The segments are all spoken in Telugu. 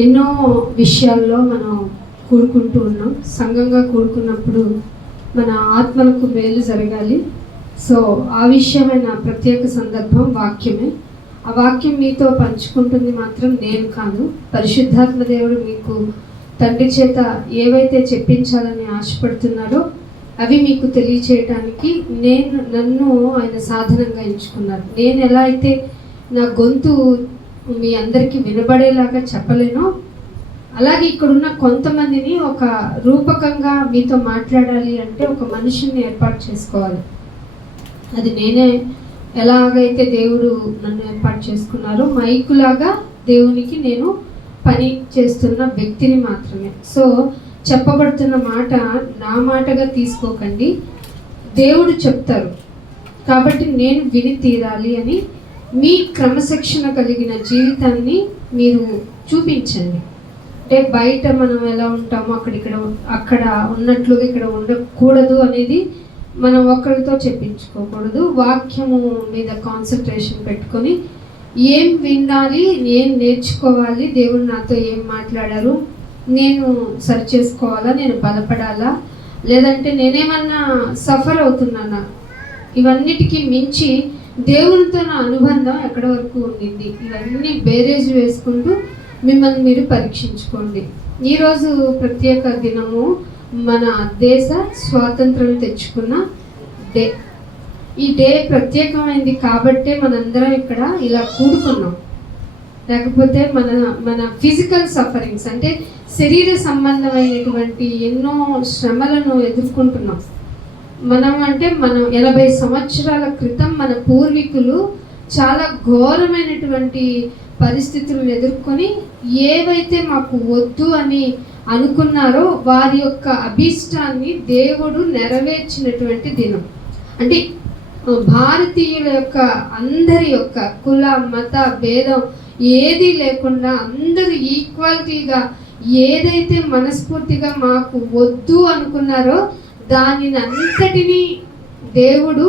ఎన్నో విషయాల్లో మనం కూడుకుంటూ ఉన్నాం. సంఘంగా కూడుకున్నప్పుడు మన ఆత్మలకు మేలు జరగాలి. సో ఆ విషయమైన ప్రత్యేక సందర్భం వాక్యమే. ఆ వాక్యం మీతో పంచుకుంటుంది మాత్రం నేను కాదు, పరిశుద్ధాత్మ దేవుడు మీకు తండ్రి చేత ఏవైతే చెప్పించాలని ఆశపడుతున్నారో అవి మీకు తెలియచేయటానికి నన్ను ఆయన సాధనంగా ఎంచుకున్నారు. నేను ఎలా అయితే నా గొంతు మీ అందరికీ వినబడేలాగా చెప్పలేనో, అలాగే ఇక్కడున్న కొంతమందిని ఒక రూపకంగా మీతో మాట్లాడాలి అంటే ఒక మనిషిని ఏర్పాటు చేసుకోవాలి. అది నేనే ఎలాగైతే దేవుడు నన్ను ఏర్పాటు చేసుకున్నారో మైకులాగా దేవునికి నేను పని చేస్తున్న వ్యక్తిని మాత్రమే. సో చెప్పబడుతున్న మాట నా మాటగా తీసుకోకండి, దేవుడు చెప్తారు కాబట్టి నేను విని తీరాలి అని మీ క్రమశిక్షణ కలిగిన జీవితాన్ని మీరు చూపించండి. అంటే బయట మనం ఎలా ఉంటామో అక్కడ ఉన్నట్లుగా ఇక్కడ ఉండకూడదు అనేది మనం ఒకరితో చెప్పించుకోకూడదు. వాక్యము మీద కాన్సన్ట్రేషన్ పెట్టుకొని ఏం వినాలి, ఏం నేర్చుకోవాలి, దేవుడు నాతో ఏం మాట్లాడారు, నేను సరి చేసుకోవాలా, నేను బలపడాలా, లేదంటే నేనేమన్నా సఫర్ అవుతున్నానా, ఇవన్నిటికీ మించి దేవునితో నా అనుబంధం ఎక్కడి వరకు ఉండింది, ఇవన్నీ బేరేజ్ వేసుకుంటూ మిమ్మల్ని మీరు పరీక్షించుకోండి. ఈరోజు ప్రత్యేక దినము, మన దేశ స్వాతంత్రం తెచ్చుకున్న డే. ఈ డే ప్రత్యేకమైంది కాబట్టే మనందరం ఇక్కడ ఇలా కూడుకున్నాం. లేకపోతే మన ఫిజికల్ సఫరింగ్స్ అంటే శరీర సంబంధమైనటువంటి ఎన్నో శ్రమలను ఎదుర్కొంటున్నాం. మనం 80 సంవత్సరాల క్రితం మన పూర్వీకులు చాలా ఘోరమైనటువంటి పరిస్థితులను ఎదుర్కొని ఏవైతే మాకు వద్దు అని అనుకున్నారో వారి యొక్క అభీష్టాన్ని దేవుడు నెరవేర్చినటువంటి దినం. అంటే భారతీయుల యొక్క అందరి యొక్క కుల మత భేదం ఏది లేకుండా అందరూ ఈక్వాలిటీగా ఏదైతే మనస్ఫూర్తిగా మాకు వద్దు అనుకున్నారో దానిని అంతటినీ దేవుడు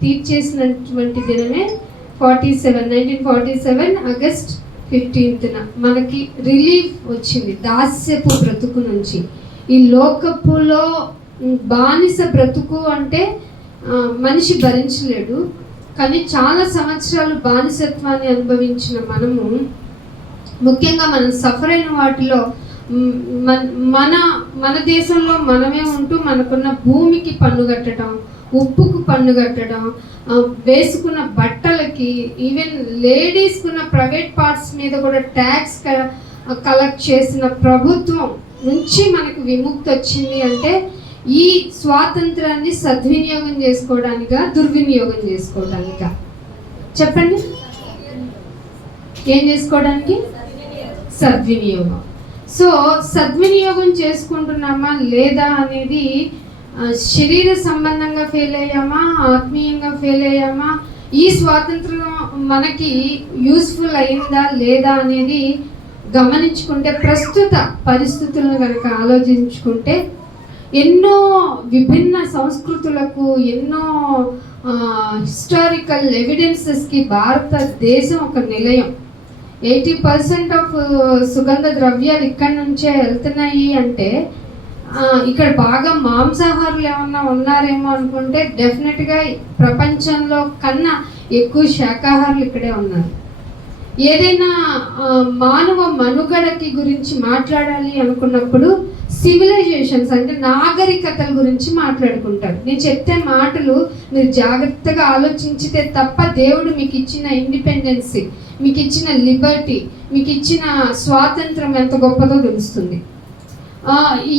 తీర్చేసినటువంటి దినమే 1947 ఆగస్ట్ 15న మనకి రిలీఫ్ వచ్చింది దాస్యపు బ్రతుకు నుంచి. ఈ లోకపులో బానిస బ్రతుకు అంటే మనిషి భరించలేడు, కానీ చాలా సంవత్సరాలు బానిసత్వాన్ని అనుభవించిన మనము, ముఖ్యంగా మనం సఫర్ అయిన వాటిలో మన దేశంలో మనమే ఉంటూ మనకున్న భూమికి పన్ను కట్టడం, ఉప్పుకు పన్ను కట్టడం, వేసుకున్న బట్టలకి, ఈవెన్ లేడీస్కున్న ప్రైవేట్ పార్ట్స్ మీద కూడా ట్యాక్స్ కలెక్ట్ చేసిన ప్రభుత్వం నుంచి మనకు విముక్తి వచ్చింది అంటే ఈ స్వాతంత్రాన్ని సద్వినియోగం చేసుకోవడానికా దుర్వినియోగం చేసుకోవడానికా? చెప్పండి. ఏం చేసుకోవడానికి? సద్వినియోగం. సో సద్వినియోగం చేసుకుంటున్నామా లేదా అనేది శరీర సంబంధంగా ఫెయిల్ అయ్యామా, ఆత్మీయంగా ఫెయిల్ అయ్యామా, ఈ స్వాతంత్రం మనకి యూస్ఫుల్ అయిందా లేదా అనేది గమనించుకుంటే, ప్రస్తుత పరిస్థితులను కనుక ఆలోచించుకుంటే ఎన్నో విభిన్న సంస్కృతులకు, ఎన్నో హిస్టారికల్ ఎవిడెన్సెస్కి భారతదేశం ఒక నిలయం. 80% ఆఫ్ సుగంధ ద్రవ్యాలు ఇక్కడి నుంచే వెళ్తున్నాయి అంటే ఇక్కడ బాగా మాంసాహారులు ఏమన్నా ఉన్నారేమో అనుకుంటే డెఫినెట్గా ప్రపంచంలో కన్నా ఎక్కువ శాకాహారులు ఇక్కడే ఉన్నారు. ఏదైనా మానవ మనుగడకి గురించి మాట్లాడాలి అనుకున్నప్పుడు సివిలైజేషన్స్ అంటే నాగరికతల గురించి మాట్లాడుకుంటారు. నేను చెప్తే మాటలు మీరు జాగ్రత్తగా ఆలోచించితే తప్ప దేవుడు మీకు ఇచ్చిన ఇండిపెండెన్సీ, మీకు ఇచ్చిన లిబర్టీ, మీకు ఇచ్చిన స్వాతంత్రం ఎంత గొప్పదో తెలుస్తుంది.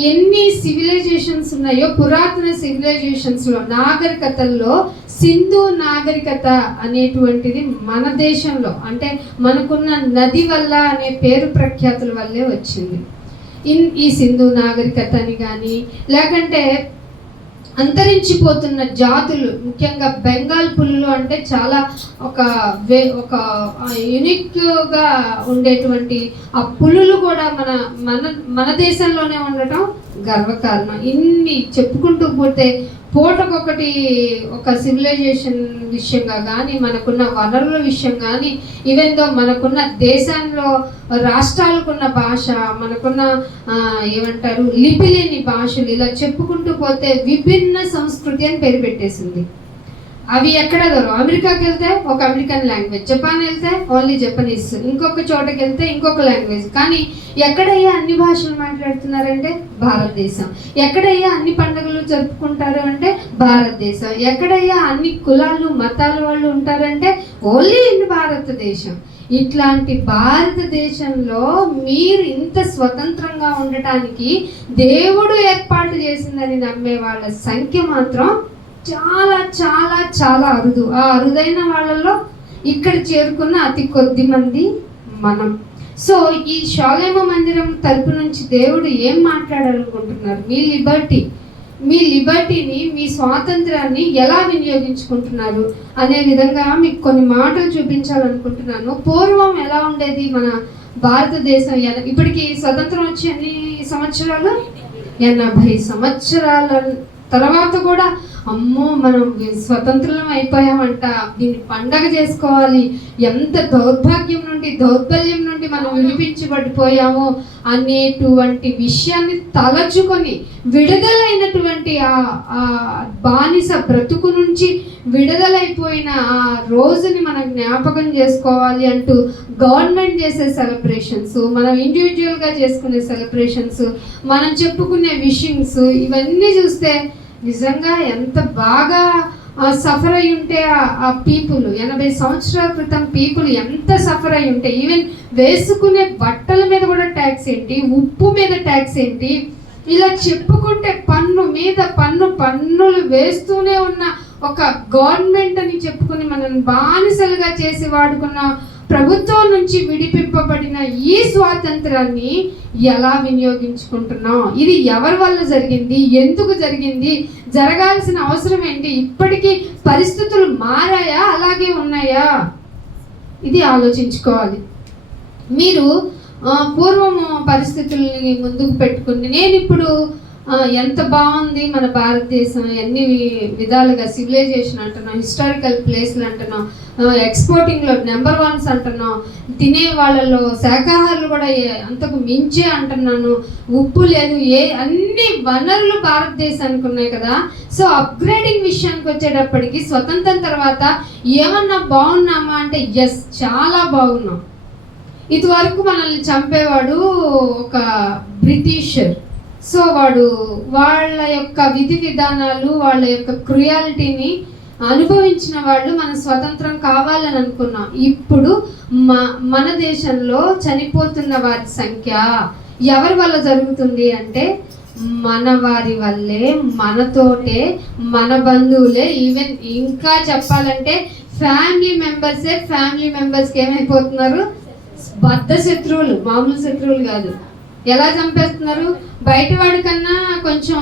ఎన్ని సివిలైజేషన్స్ ఉన్నాయో, పురాతన సివిలైజేషన్స్లో, నాగరికతల్లో సింధు నాగరికత అనేటువంటిది మన దేశంలో, అంటే మనకున్న నది వల్ల అనే పేరు ప్రఖ్యాతుల వల్లే వచ్చింది. ఈ సింధు నాగరికత అని కానీ, లేకంటే అంతరించిపోతున్న జాతులు, ముఖ్యంగా బెంగాల్ పులులు అంటే చాలా ఒక యూనిక్గా ఉండేటువంటి ఆ పులులు కూడా మన దేశంలోనే ఉండటం గర్వకారణం. ఇన్ని చెప్పుకుంటూ పోతే పూటకొకటి ఒక సివిలైజేషన్ విషయంగా కానీ, మనకున్న వనరుల విషయం కానీ, ఈవెన్ దో మనకున్న దేశంలో రాష్ట్రాలకున్న భాష, మనకున్న ఏమంటారు లిపి లేని భాషలు, ఇలా చెప్పుకుంటూ పోతే విభిన్న సంస్కృతి అని పేరు పెట్టేసింది. అవి ఎక్కడ దొరకవు. అమెరికాకి వెళ్తే ఒక అమెరికన్ లాంగ్వేజ్, జపాన్ వెళ్తే ఓన్లీ జపనీస్, ఇంకొక చోటకి వెళ్తే ఇంకొక లాంగ్వేజ్. కానీ ఎక్కడయ్యా అన్ని భాషలు మాట్లాడుతున్నారంటే భారతదేశం. ఎక్కడయ్యా అన్ని పండుగలు జరుపుకుంటారు అంటే భారతదేశం. ఎక్కడయ్యా అన్ని కులాలు మతాల వాళ్ళు ఉంటారంటే ఓన్లీ ఇన్ భారతదేశం. ఇట్లాంటి భారతదేశంలో మీరు ఇంత స్వతంత్రంగా ఉండటానికి దేవుడు ఏర్పాటు చేసిందని నమ్మే వాళ్ళ సంఖ్య మాత్రం చాలా చాలా చాలా అరుదు. ఆ అరుదైన వాళ్ళలో ఇక్కడ చేరుకున్న అతి కొద్ది మంది మనం. సో ఈ షాలేమ మందిరం తరపు నుంచి దేవుడు ఏం మాట్లాడాలనుకుంటున్నారు? మీ లిబర్టీని, మీ స్వాతంత్రాన్ని ఎలా వినియోగించుకుంటున్నారు అనే విధంగా మీకు కొన్ని మాటలు చూపించాలనుకుంటున్నాను. పూర్వం ఎలా ఉండేది మన భారతదేశం? ఇప్పటికి స్వతంత్రం వచ్చి ఎన్ని సంవత్సరాలు? 80 సంవత్సరాల తర్వాత కూడా అమ్మో మనం స్వతంత్రం అయిపోయామంట, దీన్ని పండగ చేసుకోవాలి, ఎంత దౌర్భాగ్యం నుండి దౌర్బల్యం నుండి మనం విడిపించబడిపోయాము అనేటువంటి విషయాన్ని తలచుకొని విడుదలైనటువంటి ఆ బానిస బ్రతుకు నుంచి విడుదలైపోయిన ఆ రోజుని మనం జ్ఞాపకం చేసుకోవాలి అంటూ గవర్నమెంట్ చేసే సెలబ్రేషన్స్, మనం ఇండివిజువల్గా చేసుకునే సెలబ్రేషన్స్, మనం చెప్పుకునే విషింగ్స్, ఇవన్నీ చూస్తే నిజంగా ఎంత బాగా సఫర్ అయి ఉంటే ఆ పీపుల్, 80 సంవత్సరాల క్రితం పీపుల్ ఎంత సఫర్ అయి ఉంటే, ఈవెన్ వేసుకునే బట్టల మీద కూడా ట్యాక్స్ ఏంటి, ఉప్పు మీద ట్యాక్స్ ఏంటి, ఇలా చెప్పుకుంటే పన్ను మీద పన్నులు వేస్తూనే ఉన్న ఒక గవర్నమెంట్ అని చెప్పుకుని మనం బానిసలుగా చేసి వాడుకున్న ప్రభుత్వం నుంచి విడిపింపబడిన ఈ స్వాతంత్రాన్ని ఎలా వినియోగించుకుంటున్నాం? ఇది ఎవరి వల్ల జరిగింది? ఎందుకు జరిగింది? జరగాల్సిన అవసరం ఏంటి? ఇప్పటికీ పరిస్థితులు మారాయా, అలాగే ఉన్నాయా? ఇది ఆలోచించుకోవాలి. మీరు పూర్వము పరిస్థితుల్ని ముందుకు పెట్టుకుని, నేను ఇప్పుడు ఎంత బాగుంది మన భారతదేశం, ఎన్ని విధాలుగా సివిలైజేషన్ అంటున్నాం, హిస్టారికల్ ప్లేస్లు అంటున్నాం, ఎక్స్పోర్టింగ్లో నెంబర్ 1 అంటున్నాం, తినే వాళ్ళలో శాకాహారులు కూడా అంతకు మించే అంటున్నాను, ఉప్పు లేదు, అన్ని వనరులు భారతదేశానికి ఉన్నాయి కదా. సో అప్గ్రేడింగ్ విషయానికి వచ్చేటప్పటికి స్వతంత్రం తర్వాత ఏమన్నా బాగున్నామా అంటే ఎస్, చాలా బాగున్నాం. ఇదివరకు మనల్ని చంపేవాడు ఒక బ్రిటిషర్. సో వాళ్ళ యొక్క విధి విధానాలు, వాళ్ళ యొక్క క్రుయాలిటీని అనుభవించిన వాళ్ళు మన స్వతంత్రం కావాలని అనుకున్నాం. ఇప్పుడు మన దేశంలో చనిపోతున్న వారి సంఖ్య ఎవరి వల్ల జరుగుతుంది అంటే మన వారి వల్లే, మనతోటే, మన బంధువులే, ఈవెన్ ఇంకా చెప్పాలంటే ఫ్యామిలీ మెంబర్స్కి ఏమైపోతున్నారు? బద్ధ శత్రువులు, మామూలు శత్రువులు కాదు. ఎలా చంపేస్తున్నారు? బయట వాడికన్నా కొంచెం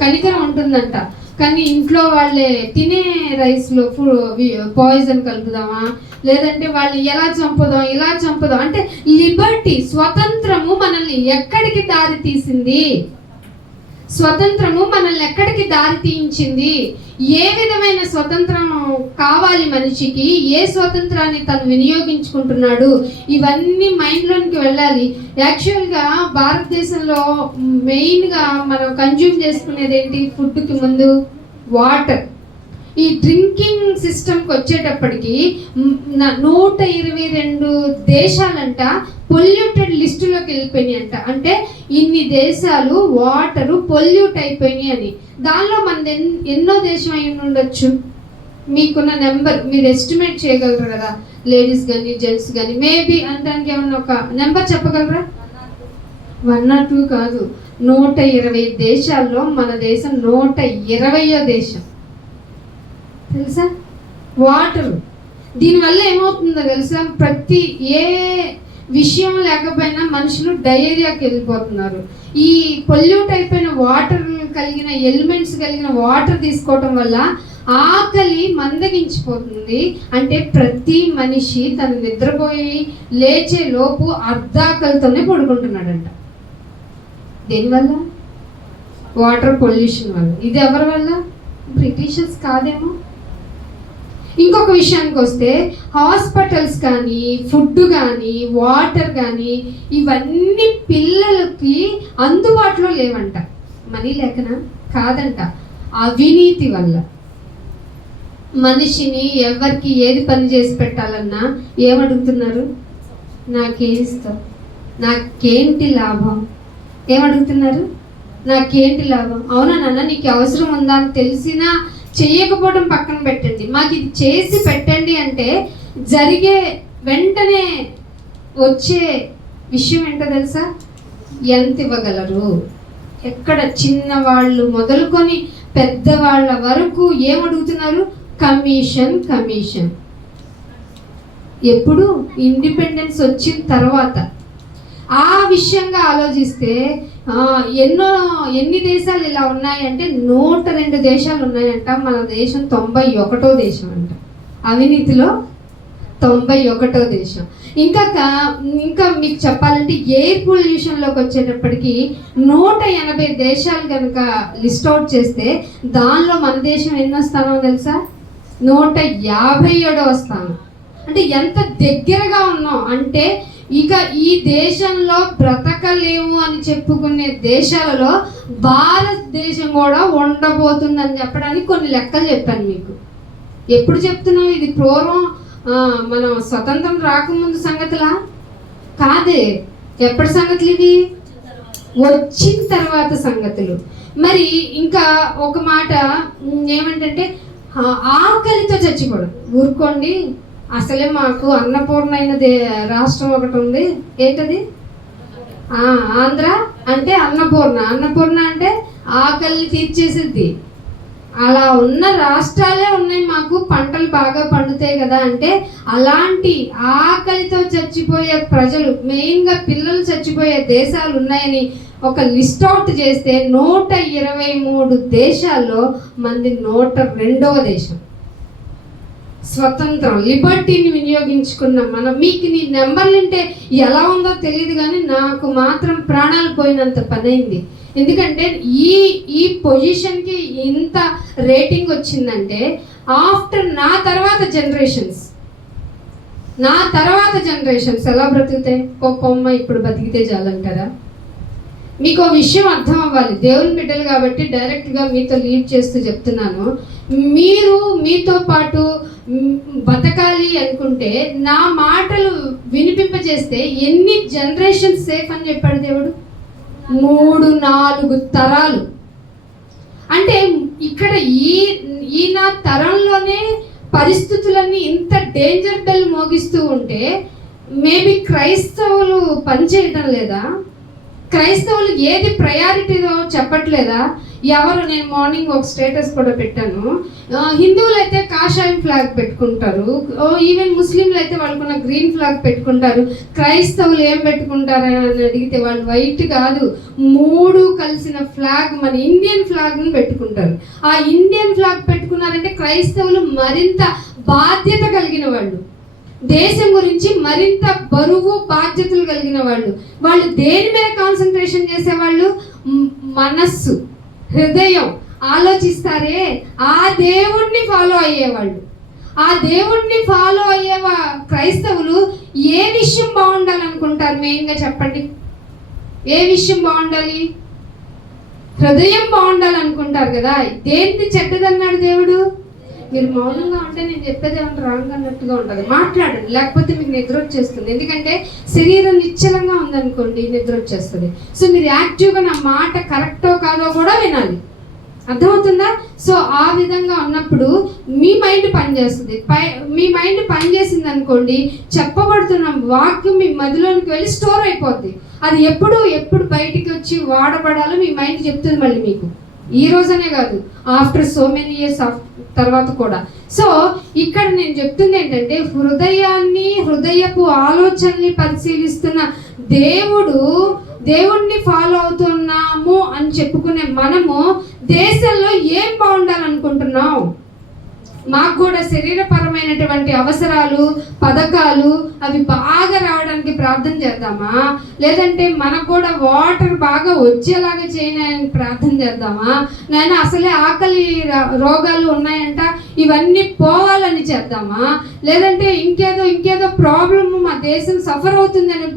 కనికరం ఉంటుందంట, కానీ ఇంట్లో వాళ్ళే తినే రైస్లో పాయిజన్ కలుపుదామా, లేదంటే వాళ్ళు ఇలా చంపుదాం అంటే లిబర్టీ, స్వతంత్రము మనల్ని ఎక్కడికి దారి తీసింది? స్వతంత్రము మనల్ని ఎక్కడికి దారి తీయించింది? ఏ విధమైన స్వతంత్రం కావాలి మనిషికి? ఏ స్వతంత్రాన్ని తను వినియోగించుకుంటున్నాడు? ఇవన్నీ మైండ్లోనికి వెళ్ళాలి. యాక్చువల్గా భారతదేశంలో మెయిన్గా మనం కన్జ్యూమ్ చేసుకునేది ఏంటి? ఫుడ్కి ముందు వాటర్. ఈ డ్రింకింగ్ సిస్టమ్కి వచ్చేటప్పటికి 122 దేశాలంట పొల్యూటెడ్ లిస్టులోకి వెళ్ళిపోయినాయి అంట. అంటే ఇన్ని దేశాలు వాటరు పొల్యూట్ అయిపోయినాయి అని. దానిలో మనది ఎన్నో దేశం అయి ఉండొచ్చు? మీకున్న నెంబర్ మీరు ఎస్టిమేట్ చేయగలరు కదా, లేడీస్ కానీ జెంట్స్ కానీ, మేబీ అనడానికి ఏమన్నా ఒక నెంబర్ చెప్పగలరా? 1 or 2 కాదు, 120 దేశాల్లో మన దేశం 120వ దేశం. తెలుసా? వాటర్. దీనివల్ల ఏమవుతుందో తెలుసా? ప్రతి ఏ విషయం లేకపోయినా మనుషులు డయేరియాకి వెళ్ళిపోతున్నారు. ఈ పొల్యూట్ అయిపోయిన వాటర్ కలిగిన ఎలిమెంట్స్ కలిగిన వాటర్ తీసుకోవటం వల్ల ఆకలి మందగించిపోతుంది. అంటే ప్రతి మనిషి తను నిద్రపోయి లేచే లోపు అర్ధాకలితోనే పడుకుంటున్నాడంట. దేనివల్ల? వాటర్ పొల్యూషన్ వల్ల. ఇది ఎవరి వల్ల? బ్రిటిషర్స్ కాదేమో. ఇంకొక విషయానికి వస్తే హాస్పిటల్స్ కానీ, ఫుడ్ కానీ, వాటర్ కానీ ఇవన్నీ పిల్లలకి అందుబాటులో లేవంట. మనీ లేకనా? కాదంట, అవినీతి వల్ల. మనిషిని ఎవరికి ఏది పని చేసి పెట్టాలన్నా ఏమడుగుతున్నారు? నాకేమిస్తావు, నాకేంటి లాభం? ఏమడుగుతున్నారు? నాకేంటి లాభం? అవునా నాన్న, నీకు అవసరం ఉందా అని తెలిసినా చెయ్యకపోవడం పక్కన పెట్టండి, మాకు ఇది చేసి పెట్టండి అంటే జరిగే వెంటనే వచ్చే విషయం ఏంటో తెలుసా? ఎంత ఇవ్వగలరు? ఎక్కడ చిన్నవాళ్ళు మొదలుకొని పెద్దవాళ్ళ వరకు ఏమడుగుతున్నారు? Commission, commission. ఎప్పుడు? ఇండిపెండెన్స్ వచ్చిన తర్వాత. ఆ విషయంగా ఆలోచిస్తే ఎన్ని దేశాలు ఇలా ఉన్నాయంటే 102 దేశాలు ఉన్నాయంట. మన దేశం 91వ దేశం అంట. అవినీతిలో 91వ దేశం. ఇంకా మీకు చెప్పాలంటే ఎయిర్ పొల్యూషన్లోకి వచ్చేటప్పటికి 180 దేశాలు కనుక లిస్ట్ అవుట్ చేస్తే దానిలో మన దేశం ఎన్నో స్థానం తెలుసా? 157వ స్థానం. అంటే ఎంత దగ్గరగా ఉన్నాం అంటే ఇక ఈ దేశంలో బ్రతకలేము అని చెప్పుకునే దేశాలలో భారతదేశం కూడా ఉండబోతుందని చెప్పడానికి కొన్ని లెక్కలు చెప్పాను మీకు. ఎప్పుడు చెప్తున్నాం ఇది? పూర్వం మనం స్వతంత్రం రాకముందు సంగతులా? కాదే. ఎప్పటి సంగతులు ఇవి? వచ్చిన తర్వాత సంగతులు. మరి ఇంకా ఒక మాట ఏమంటే ఆకలితో చచ్చిపోవడం. ఊరుకోండి, అసలే మాకు అన్నపూర్ణ రాష్ట్రం ఒకటి ఉంది. ఏంటది? ఆంధ్ర అంటే అన్నపూర్ణ. అన్నపూర్ణ అంటే ఆకలిని తీర్చేసిద్ది. అలా ఉన్న రాష్ట్రాలే ఉన్నాయి మాకు, పంటలు బాగా పండుతాయి కదా అంటే. అలాంటి ఆకలితో చచ్చిపోయే ప్రజలు, మెయిన్గా పిల్లలు చచ్చిపోయే దేశాలు ఉన్నాయని ఒక లిస్ట్ అవుట్ చేస్తే 123 దేశాల్లో మంది 102వ దేశం. స్వతంత్రం, లిబర్టీని వినియోగించుకున్న మనం. మీకు నీ నెంబర్లు వింటే ఎలా ఉందో తెలియదు కానీ నాకు మాత్రం ప్రాణాలు పోయినంత పని అయింది. ఎందుకంటే ఈ పొజిషన్కి ఇంత రేటింగ్ వచ్చిందంటే ఆఫ్టర్ నా తర్వాత జనరేషన్స్ ఎలా బ్రతుకుతాయి? పొమ్మ ఇప్పుడు బతికితే చాలంటారా? మీకు ఒక విషయం అర్థం అవ్వాలి. దేవుని బిడ్డలు కాబట్టి డైరెక్ట్గా మీతో లీడ్ చేస్తూ చెప్తున్నాను. మీరు మీతో పాటు బతకాలి అనుకుంటే నా మాటలు వినిపింపజేస్తే ఎన్ని జనరేషన్ సేఫ్ అని చెప్పాడు దేవుడు? 3-4 తరాలు. అంటే ఇక్కడ ఈ నా తరంలోనే పరిస్థితులన్నీ ఇంత డేంజర్ బెల్ మోగిస్తూ ఉంటే మేబీ క్రైస్తవులు పనిచేయటం లేదా? క్రైస్తవులు ఏది ప్రయారిటీలో చెప్పట్లేదా? నేను మార్నింగ్ ఒక స్టేటస్ కూడా పెట్టాను. హిందువులు అయితే కాషాయం ఫ్లాగ్ పెట్టుకుంటారు, ఈవెన్ ముస్లింలు అయితే వాళ్ళకున్న గ్రీన్ ఫ్లాగ్ పెట్టుకుంటారు. క్రైస్తవులు ఏం పెట్టుకుంటారని అడిగితే వాళ్ళు వైట్ కాదు, 3 కలిసిన ఫ్లాగ్, మన ఇండియన్ ఫ్లాగ్ని పెట్టుకుంటారు. ఆ ఇండియన్ ఫ్లాగ్ పెట్టుకున్నారంటే క్రైస్తవులు మరింత బాధ్యత కలిగిన వాళ్ళు, దేశం గురించి మరింత బరువు బాధ్యతలు కలిగిన వాళ్ళు. వాళ్ళు దేని మీద కాన్సన్ట్రేషన్ చేసేవాళ్ళు? మనస్సు, హృదయం. ఆలోచిస్తారే, ఆ దేవుణ్ణి ఫాలో అయ్యేవాళ్ళు. ఆ దేవుణ్ణి ఫాలో అయ్యే క్రైస్తవులు ఏ విషయం బాగుండాలనుకుంటారు? మెయిన్గా చెప్పండి, ఏ విషయం బాగుండాలి? హృదయం బాగుండాలనుకుంటారు కదా. దేనికి చెడ్డదన్నాడు దేవుడు? మీరు మౌనంగా ఉంటే నేను చెప్పేది ఏమంటే రాంగ్ అన్నట్టుగా ఉంటుంది. మాట్లాడండి, లేకపోతే మీకు నిద్ర వచ్చేస్తుంది. ఎందుకంటే శరీరం నిశ్చలంగా ఉందనుకోండి, నిద్ర వచ్చేస్తుంది. సో మీరు యాక్టివ్గా నా మాట కరెక్టో కాదో కూడా వినాలి. అర్థమవుతుందా? సో ఆ విధంగా ఉన్నప్పుడు మీ మైండ్ పనిచేస్తుంది. మీ మైండ్ పనిచేసింది అనుకోండి, చెప్పబడుతున్న వాక్యం మీ మదిలోనికి వెళ్ళి స్టోర్ అయిపోద్ది. అది ఎప్పుడు బయటికి వచ్చి వాడబడాలో మీ మైండ్ చెప్తుంది మళ్ళీ మీకు. ఈ రోజనే కాదు, ఆఫ్టర్ సో మెనీ ఇయర్స్ తర్వాత కూడా. సో ఇక్కడ నేను చెప్తుంది ఏంటంటే హృదయపు ఆలోచనని పరిశీలిస్తున్న దేవుణ్ణి ఫాలో అవుతున్నాము అని చెప్పుకునే మనము దేశంలో ఏం బాగుండాలనుకుంటున్నాం? మాకు కూడా శరీరపరమైనటువంటి అవసరాలు, పథకాలు అవి బాగా రావడానికి ప్రార్థన చేద్దామా, లేదంటే మనకు కూడా వాటర్ బాగా వచ్చేలాగా చేయని ప్రార్థన చేద్దామా? నాయన అసలే ఆకలి రోగాలు ఉన్నాయంట, ఇవన్నీ పోవాలని చేద్దామా? లేదంటే ఇంకేదో ప్రాబ్లము మా దేశం సఫర్ అవుతుందని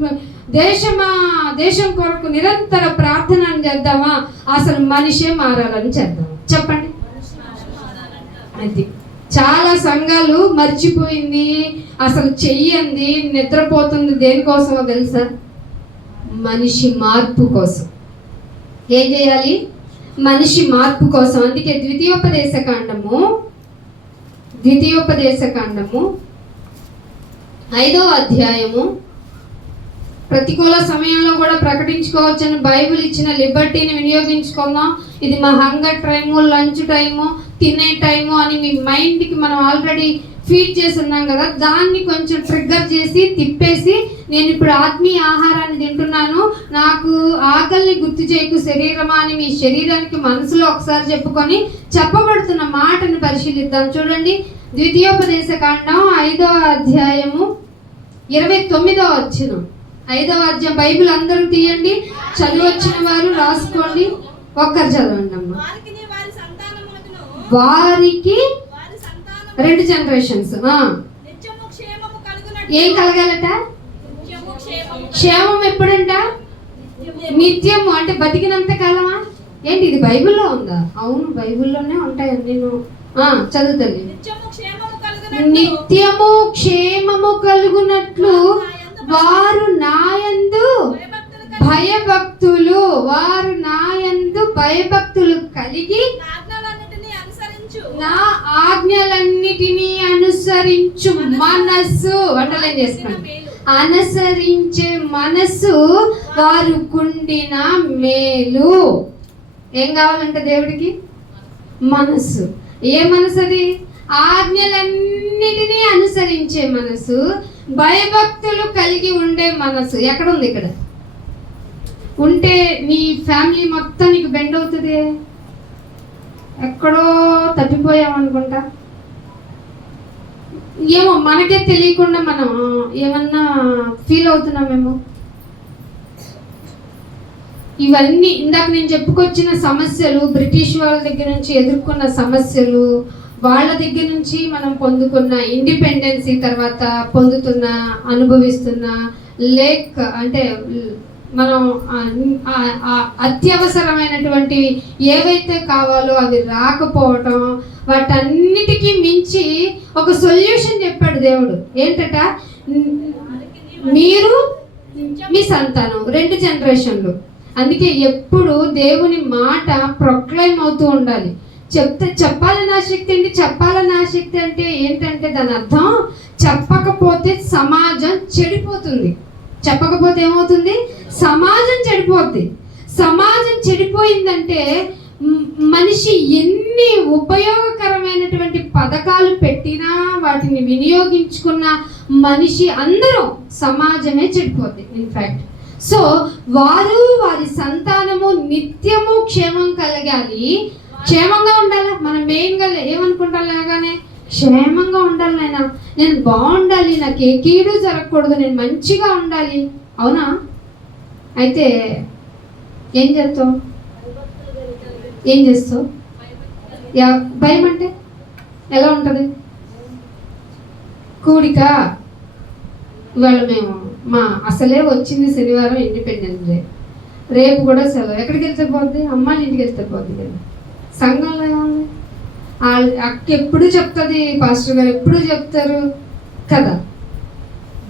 దేశం కొరకు నిరంతర ప్రార్థన చేద్దామా? అసలు మనిషే మారాలని చేద్దాం. చెప్పండి. అది చాలా సంఘాలు మర్చిపోయింది, అసలు చెయ్యంది, నిద్రపోతుంది. దేనికోసమో తెలుసా? మనిషి మార్పు కోసం. ఏం చేయాలి? మనిషి మార్పు కోసం. అందుకే ద్వితీయోపదేశ కాండము 5వ అధ్యాయము, ప్రతికూల సమయంలో కూడా ప్రకటించుకోవచ్చని బైబిల్ ఇచ్చిన లిబర్టీని వినియోగించుకుందాం. ఇది మా హంగర్ టైము, లంచ్ టైము, తినే టైము అని మీ మైండ్కి మనం ఆల్రెడీ ఫీడ్ చేసి ఉన్నాం కదా, దాన్ని కొంచెం ట్రిగ్గర్ చేసి తిప్పేసి, నేను ఇప్పుడు ఆత్మీయ ఆహారాన్ని తింటున్నాను, నాకు ఆకలిని గుర్తు చేయకు శరీరమా అని మీ శరీరానికి మనసులో ఒకసారి చెప్పుకొని చెప్పబడుతున్న మాటను పరిశీలిద్దాం. చూడండి, ద్వితీయోపదేశ కాండం 5వ అధ్యాయము 29వ వచనం. 5వ అధ్యాయం. బైబిల్ అందరూ తీయండి, చదివొచ్చిన వారు రాసుకోండి, ఒక్కరు చదవండి అమ్మా. వారికి 2 జనరేషన్స్ ఏం కలగాలట? క్షేమం ఎప్పుడంట? నిత్యము, అంటే బతికినంత కాలమా? ఏంటి ఇది బైబిల్లో ఉందా? అవును, బైబిల్లోనే ఉంటాయి. నేను చదువుతాను. నిత్యము క్షేమము కలుగునట్లు వారు నాయందు భయభక్తులు కలిగి నా ఆజ్ఞలన్నిటినీ అనుసరించు మనస్సు, వంటలేం చేసుకోండి, అనుసరించే మనస్సు వారు కుండిన మేలు. ఏం కావాలంటే దేవుడికి? మనస్సు. ఏ మనసు అది? ఆజ్ఞలన్నిటినీ అనుసరించే మనసు, భయభక్తులు కలిగి ఉండే మనసు. ఎక్కడ ఉంది? ఇక్కడ ఉంటే నీ ఫ్యామిలీ మొత్తం నీకు బెండ్ అవుతుంది. ఎక్కడో తప్పిపోయామనుకుంటా, ఏమో మనకే తెలియకుండా మనం ఏమన్నా ఫీల్ అవుతున్నామేమో. ఇవన్నీ ఇందాక నేను చెప్పుకొచ్చిన సమస్యలు, బ్రిటిష్ వాళ్ళ దగ్గర నుంచి ఎదుర్కొన్న సమస్యలు, వాళ్ళ దగ్గర నుంచి మనం పొందుకున్న ఇండిపెండెన్సీ, తర్వాత అనుభవిస్తున్న అంటే మనం అత్యవసరమైనటువంటి ఏవైతే కావాలో అవి రాకపోవటం, వాటన్నిటికీ మించి ఒక సొల్యూషన్ చెప్పాడు దేవుడు. ఏంటట? మీరు మీ సంతానం 2 జనరేషన్లు. అందుకే ఎప్పుడు దేవుని మాట ప్రొక్లైమ్ అవుతూ ఉండాలి. చెప్పాలని ఆసక్తి అండి. చెప్పాలని ఆసక్తి అంటే ఏంటంటే దాని అర్థం, చెప్పకపోతే సమాజం చెడిపోతుంది. చెప్పకపోతే ఏమవుతుంది? సమాజం చెడిపోద్ది. సమాజం చెడిపోయిందంటే మనిషి ఎన్ని ఉపయోగకరమైనటువంటి పథకాలు పెట్టినా వాటిని వినియోగించుకున్న మనిషి అందరూ సమాజమే చెడిపోద్ది. ఇన్ఫ్యాక్ట్ సో వారి సంతానము నిత్యము క్షేమం కలగాలి, క్షేమంగా ఉండాలి. మనం మెయిన్గా ఏమనుకుంటాం? లేగానే క్షేమంగా ఉండాలి, నేను బాగుండాలి, నాకు ఏ కీడు జరగకూడదు, నేను మంచిగా ఉండాలి. అవునా? అయితే ఏం చేస్తావు? భయం అంటే ఎలా ఉంటుంది? కూడిక. ఇవాళ మేము అసలే వచ్చింది శనివారం ఇండిపెండెన్స్ డే, రేపు కూడా సెలవు. ఎక్కడికి వెళ్తే పోద్ది? అమ్మాయిల ఇంటికి వెళ్తే పోద్ది కదా. సంఘంలో ఏముంది? అక్క ఎప్పుడు చెప్తుంది, పాస్టర్ గారు ఎప్పుడు చెప్తారు కదా,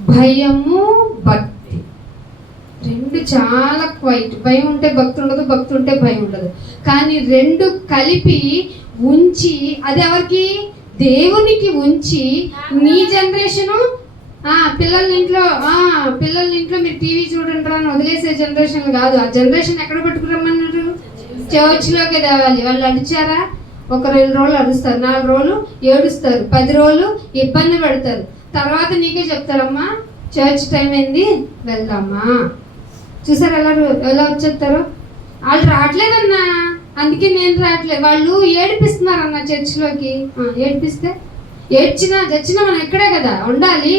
భయము భక్తి 2 చాలా క్వైట్. భయం ఉంటే భక్తి ఉండదు, భక్తి ఉంటే భయం ఉండదు. కానీ 2 కలిపి ఉంచి, అది ఎవరికి? దేవునికి ఉంచి, నీ జనరేషను పిల్లల ఇంట్లో మీరు టీవీ చూడండి అని వదిలేసే జనరేషన్ కాదు. ఆ జనరేషన్ ఎక్కడ పట్టుకురమ్మన్నారు? చర్చ్లోకి తేవాలి. వాళ్ళు అడిచారా? ఒక 2 రోజులు అడుస్తారు, 4 రోజులు ఏడుస్తారు, 10 రోజులు ఇబ్బంది పెడతారు. తర్వాత నీకే చెప్తారమ్మా చర్చ్ టైం అయింది వెళ్దామా. చూసారు ఎలా వచ్చేస్తారో? వాళ్ళు రావట్లేదన్నా, అందుకే నేను రావట్లేదు. వాళ్ళు ఏడిపిస్తున్నారన్న చర్చ్లోకి. ఏడిపిస్తే ఏడ్చినా చచ్చినా మనం ఇక్కడే కదా ఉండాలి.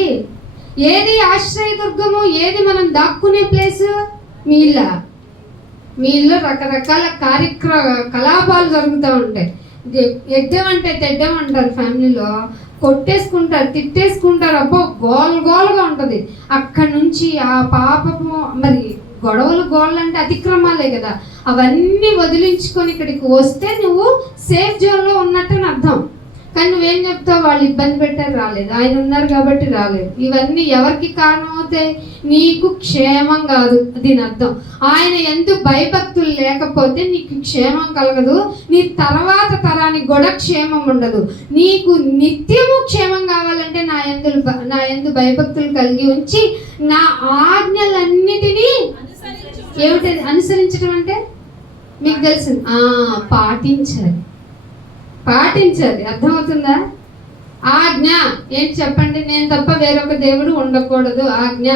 ఏది ఆశ్రయదుర్గము, ఏది మనం దాక్కునే ప్లేసు? మీ ఇల్లు రకరకాల కలాపాలు జరుగుతూ ఉంటాయి. ఎద్దామంటే తెడ్డామంటారు, ఫ్యామిలీలో కొట్టేసుకుంటారు, తిట్టేసుకుంటారు, అబ్బో గోలుగా ఉంటుంది. అక్కడి నుంచి ఆ పాపము, మరి గొడవలు అంటే అతిక్రమాలే కదా, అవన్నీ వదిలించుకొని ఇక్కడికి వస్తే నువ్వు సేఫ్ జోన్లో ఉన్నట్టు అర్థం. కానీ నువ్వేం చెప్తావు? వాళ్ళు ఇబ్బంది పెట్టారు, రాలేదు. ఆయన ఉన్నారు కాబట్టి రాలేదు. ఇవన్నీ ఎవరికి కారణం అవుతాయి? నీకు క్షేమం కాదు దీని అర్థం. ఆయన యందు భయభక్తులు లేకపోతే నీకు క్షేమం కలగదు, నీ తర్వాత తరానికి కూడా క్షేమం ఉండదు. నీకు నిత్యము క్షేమం కావాలంటే నా యందు భయభక్తులు కలిగి ఉంచి నా ఆజ్ఞలన్నిటినీ ఏమిటి అనుసరించడం అంటే మీకు తెలుసు, పాటించాలి. అర్థమవుతుందా? ఆజ్ఞ ఏంటి చెప్పండి? నేను తప్ప వేరొక దేవుడు ఉండకూడదు ఆజ్ఞ.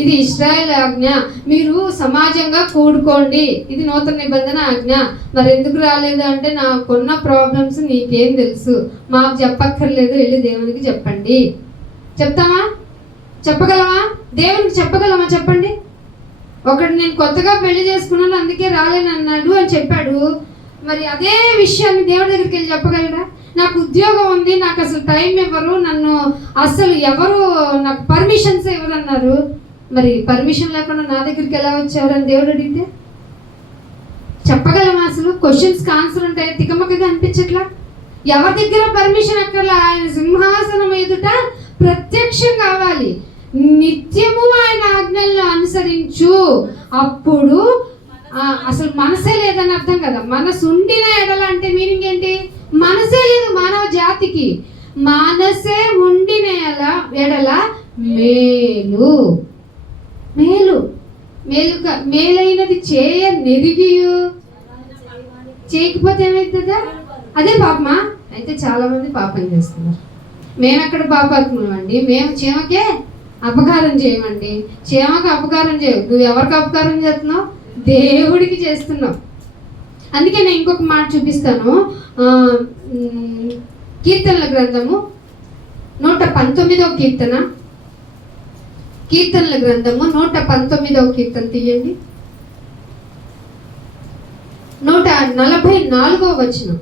ఇది ఇశ్రాయేల్ ఆజ్ఞ. మీరు సమాజంగా కూడుకోండి, ఇది నూతన నిబంధన ఆజ్ఞ. మరి ఎందుకు రాలేదు అంటే, నాకున్న ప్రాబ్లమ్స్ నీకేం తెలుసు, మాకు చెప్పక్కర్లేదు, వెళ్ళి దేవునికి చెప్పండి. చెప్తామా? చెప్పగలమా? దేవునికి చెప్పగలమా? చెప్పండి. ఒకడు నేను కొత్తగా పెళ్లి చేసుకున్నాను అందుకే రాలేను అన్నాడు అని చెప్పాడు. మరి అదే విషయాన్ని దేవుడి దగ్గరికి వెళ్ళి చెప్పగలరా? నాకు ఉద్యోగం ఉంది, నాకు అసలు టైం ఇవ్వరు, నన్ను అసలు ఎవరు నాకు పర్మిషన్స్ ఇవ్వరన్నారు. మరి పర్మిషన్ లేకుండా నా దగ్గరికి ఎలా వచ్చారని దేవుడు అడిగితే చెప్పగలమా? అసలు క్వశ్చన్స్కి ఆన్సర్ ఉంటాయి. తికమకగా అనిపించట్లా? ఎవరి దగ్గర పర్మిషన్ అక్కర్లా, ఆయన సింహాసనం ఎదుట ప్రత్యక్షం కావాలి. నిత్యము ఆయన ఆజ్ఞలను అనుసరించు, అప్పుడు అసలు మనసే లేదని అర్థం కదా. మనసు ఉండిన ఎడల అంటే మీనింగ్ ఏంటి? మనసే లేదు మానవ జాతికి. మనసే ఉండిన ఎడల మేలు మేలైనది చేయకపోతే ఏమవుతుందా? అదే పాపమా? అయితే చాలా మంది పాపం చేస్తున్నారు. మేము ఎక్కడ పాపాత్ములం అండి? మేము చీమకే అపకారం చేయమండి. చీమకు అపకారం చేయవు. నువ్వు ఎవరికి అపకారం చేస్తున్నావు? దేవుడికి చేస్తున్నావు. అందుకే నేను ఇంకొక మాట చూపిస్తాను. కీర్తనల గ్రంథము 119వ కీర్తన, కీర్తనల గ్రంథము 119వ కీర్తన తీయండి. 144వ వచనం.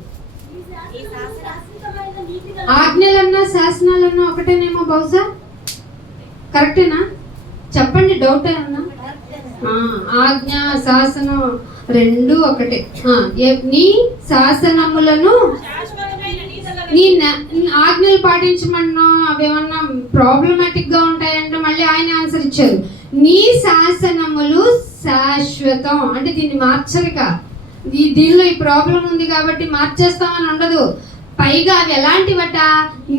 ఆజ్ఞలన్నా శాసనాలన్నా ఒకటేనేమో బహుశా, కరెక్టేనా? చెప్పండి, డౌట్ ఏమన్నా? ఆజ్ఞ శాసనం రెండు ఒకటే. నీ శాసనములను, నీ ఆజ్ఞలు పాటించమన్నా అవేమన్నా ప్రాబ్లమాటిక్ గా ఉంటాయంటే మళ్ళీ ఆయన ఆన్సర్ ఇచ్చారు. నీ శాసనములు శాశ్వతం అంటే దీన్ని మార్చరిక, దీనిలో ఈ ప్రాబ్లం ఉంది కాబట్టి మార్చేస్తామని ఉండదు. పైగా అవి ఎలాంటివట?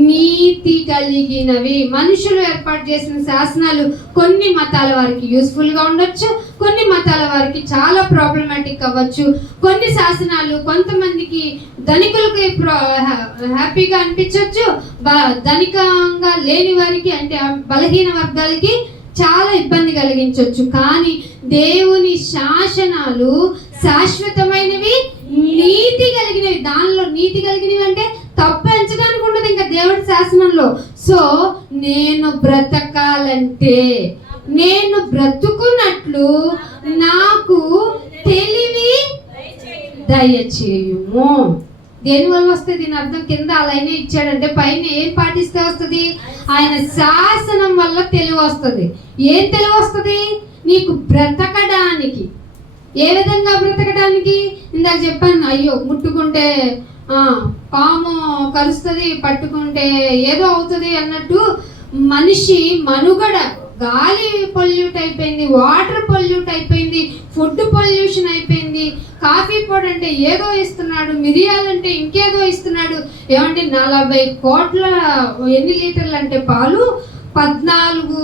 నీతి కలిగినవి. మనుషులు ఏర్పాటు చేసిన శాసనాలు కొన్ని మతాల వారికి యూస్ఫుల్గా ఉండొచ్చు, కొన్ని మతాల వారికి చాలా ప్రాబ్లమాటిక్ అవ్వచ్చు. కొన్ని శాసనాలు కొంతమందికి ధనికులకి హ్యాపీగా అనిపించవచ్చు, ధనికంగా లేని వారికి అంటే బలహీన వర్గాలకి చాలా ఇబ్బంది కలిగించవచ్చు. కానీ దేవుని శాసనాలు శాశ్వతమైనవి, నీతి కలిగినవి. దానిలో నీతి కలిగినవి అంటే తప్పు ఎంచడానికి ఉండదు ఇంకా దేవుడి శాసనంలో. సో నేను బ్రతకాలంటే, నేను బ్రతుకున్నట్లు నాకు తెలివి దయచేయుము. దేనివల్ల వస్తుంది? దీని అర్థం కింద అలానే ఇచ్చాడంటే పైన ఏం పాటిస్తే వస్తుంది? ఆయన శాసనం వల్ల తెలివి వస్తుంది. ఏం తెలివి వస్తుంది? నీకు బ్రతకడానికి. ఏ విధంగా బ్రతకడానికి? ఇందాక చెప్పాను, అయ్యో ముట్టుకుంటే పాము కలుస్తుంది, పట్టుకుంటే ఏదో అవుతుంది అన్నట్టు మనిషి మనుగడ, గాలి పొల్యూట్ అయిపోయింది, వాటర్ పొల్యూట్ అయిపోయింది, ఫుడ్ పొల్యూషన్ అయిపోయింది. కాఫీ పొడి అంటే ఏదో ఇస్తున్నాడు, మిరియాలంటే ఇంకేదో ఇస్తున్నాడు. ఏమంటే 40 కోట్ల ఎన్ని లీటర్లు అంటే పాలు, 14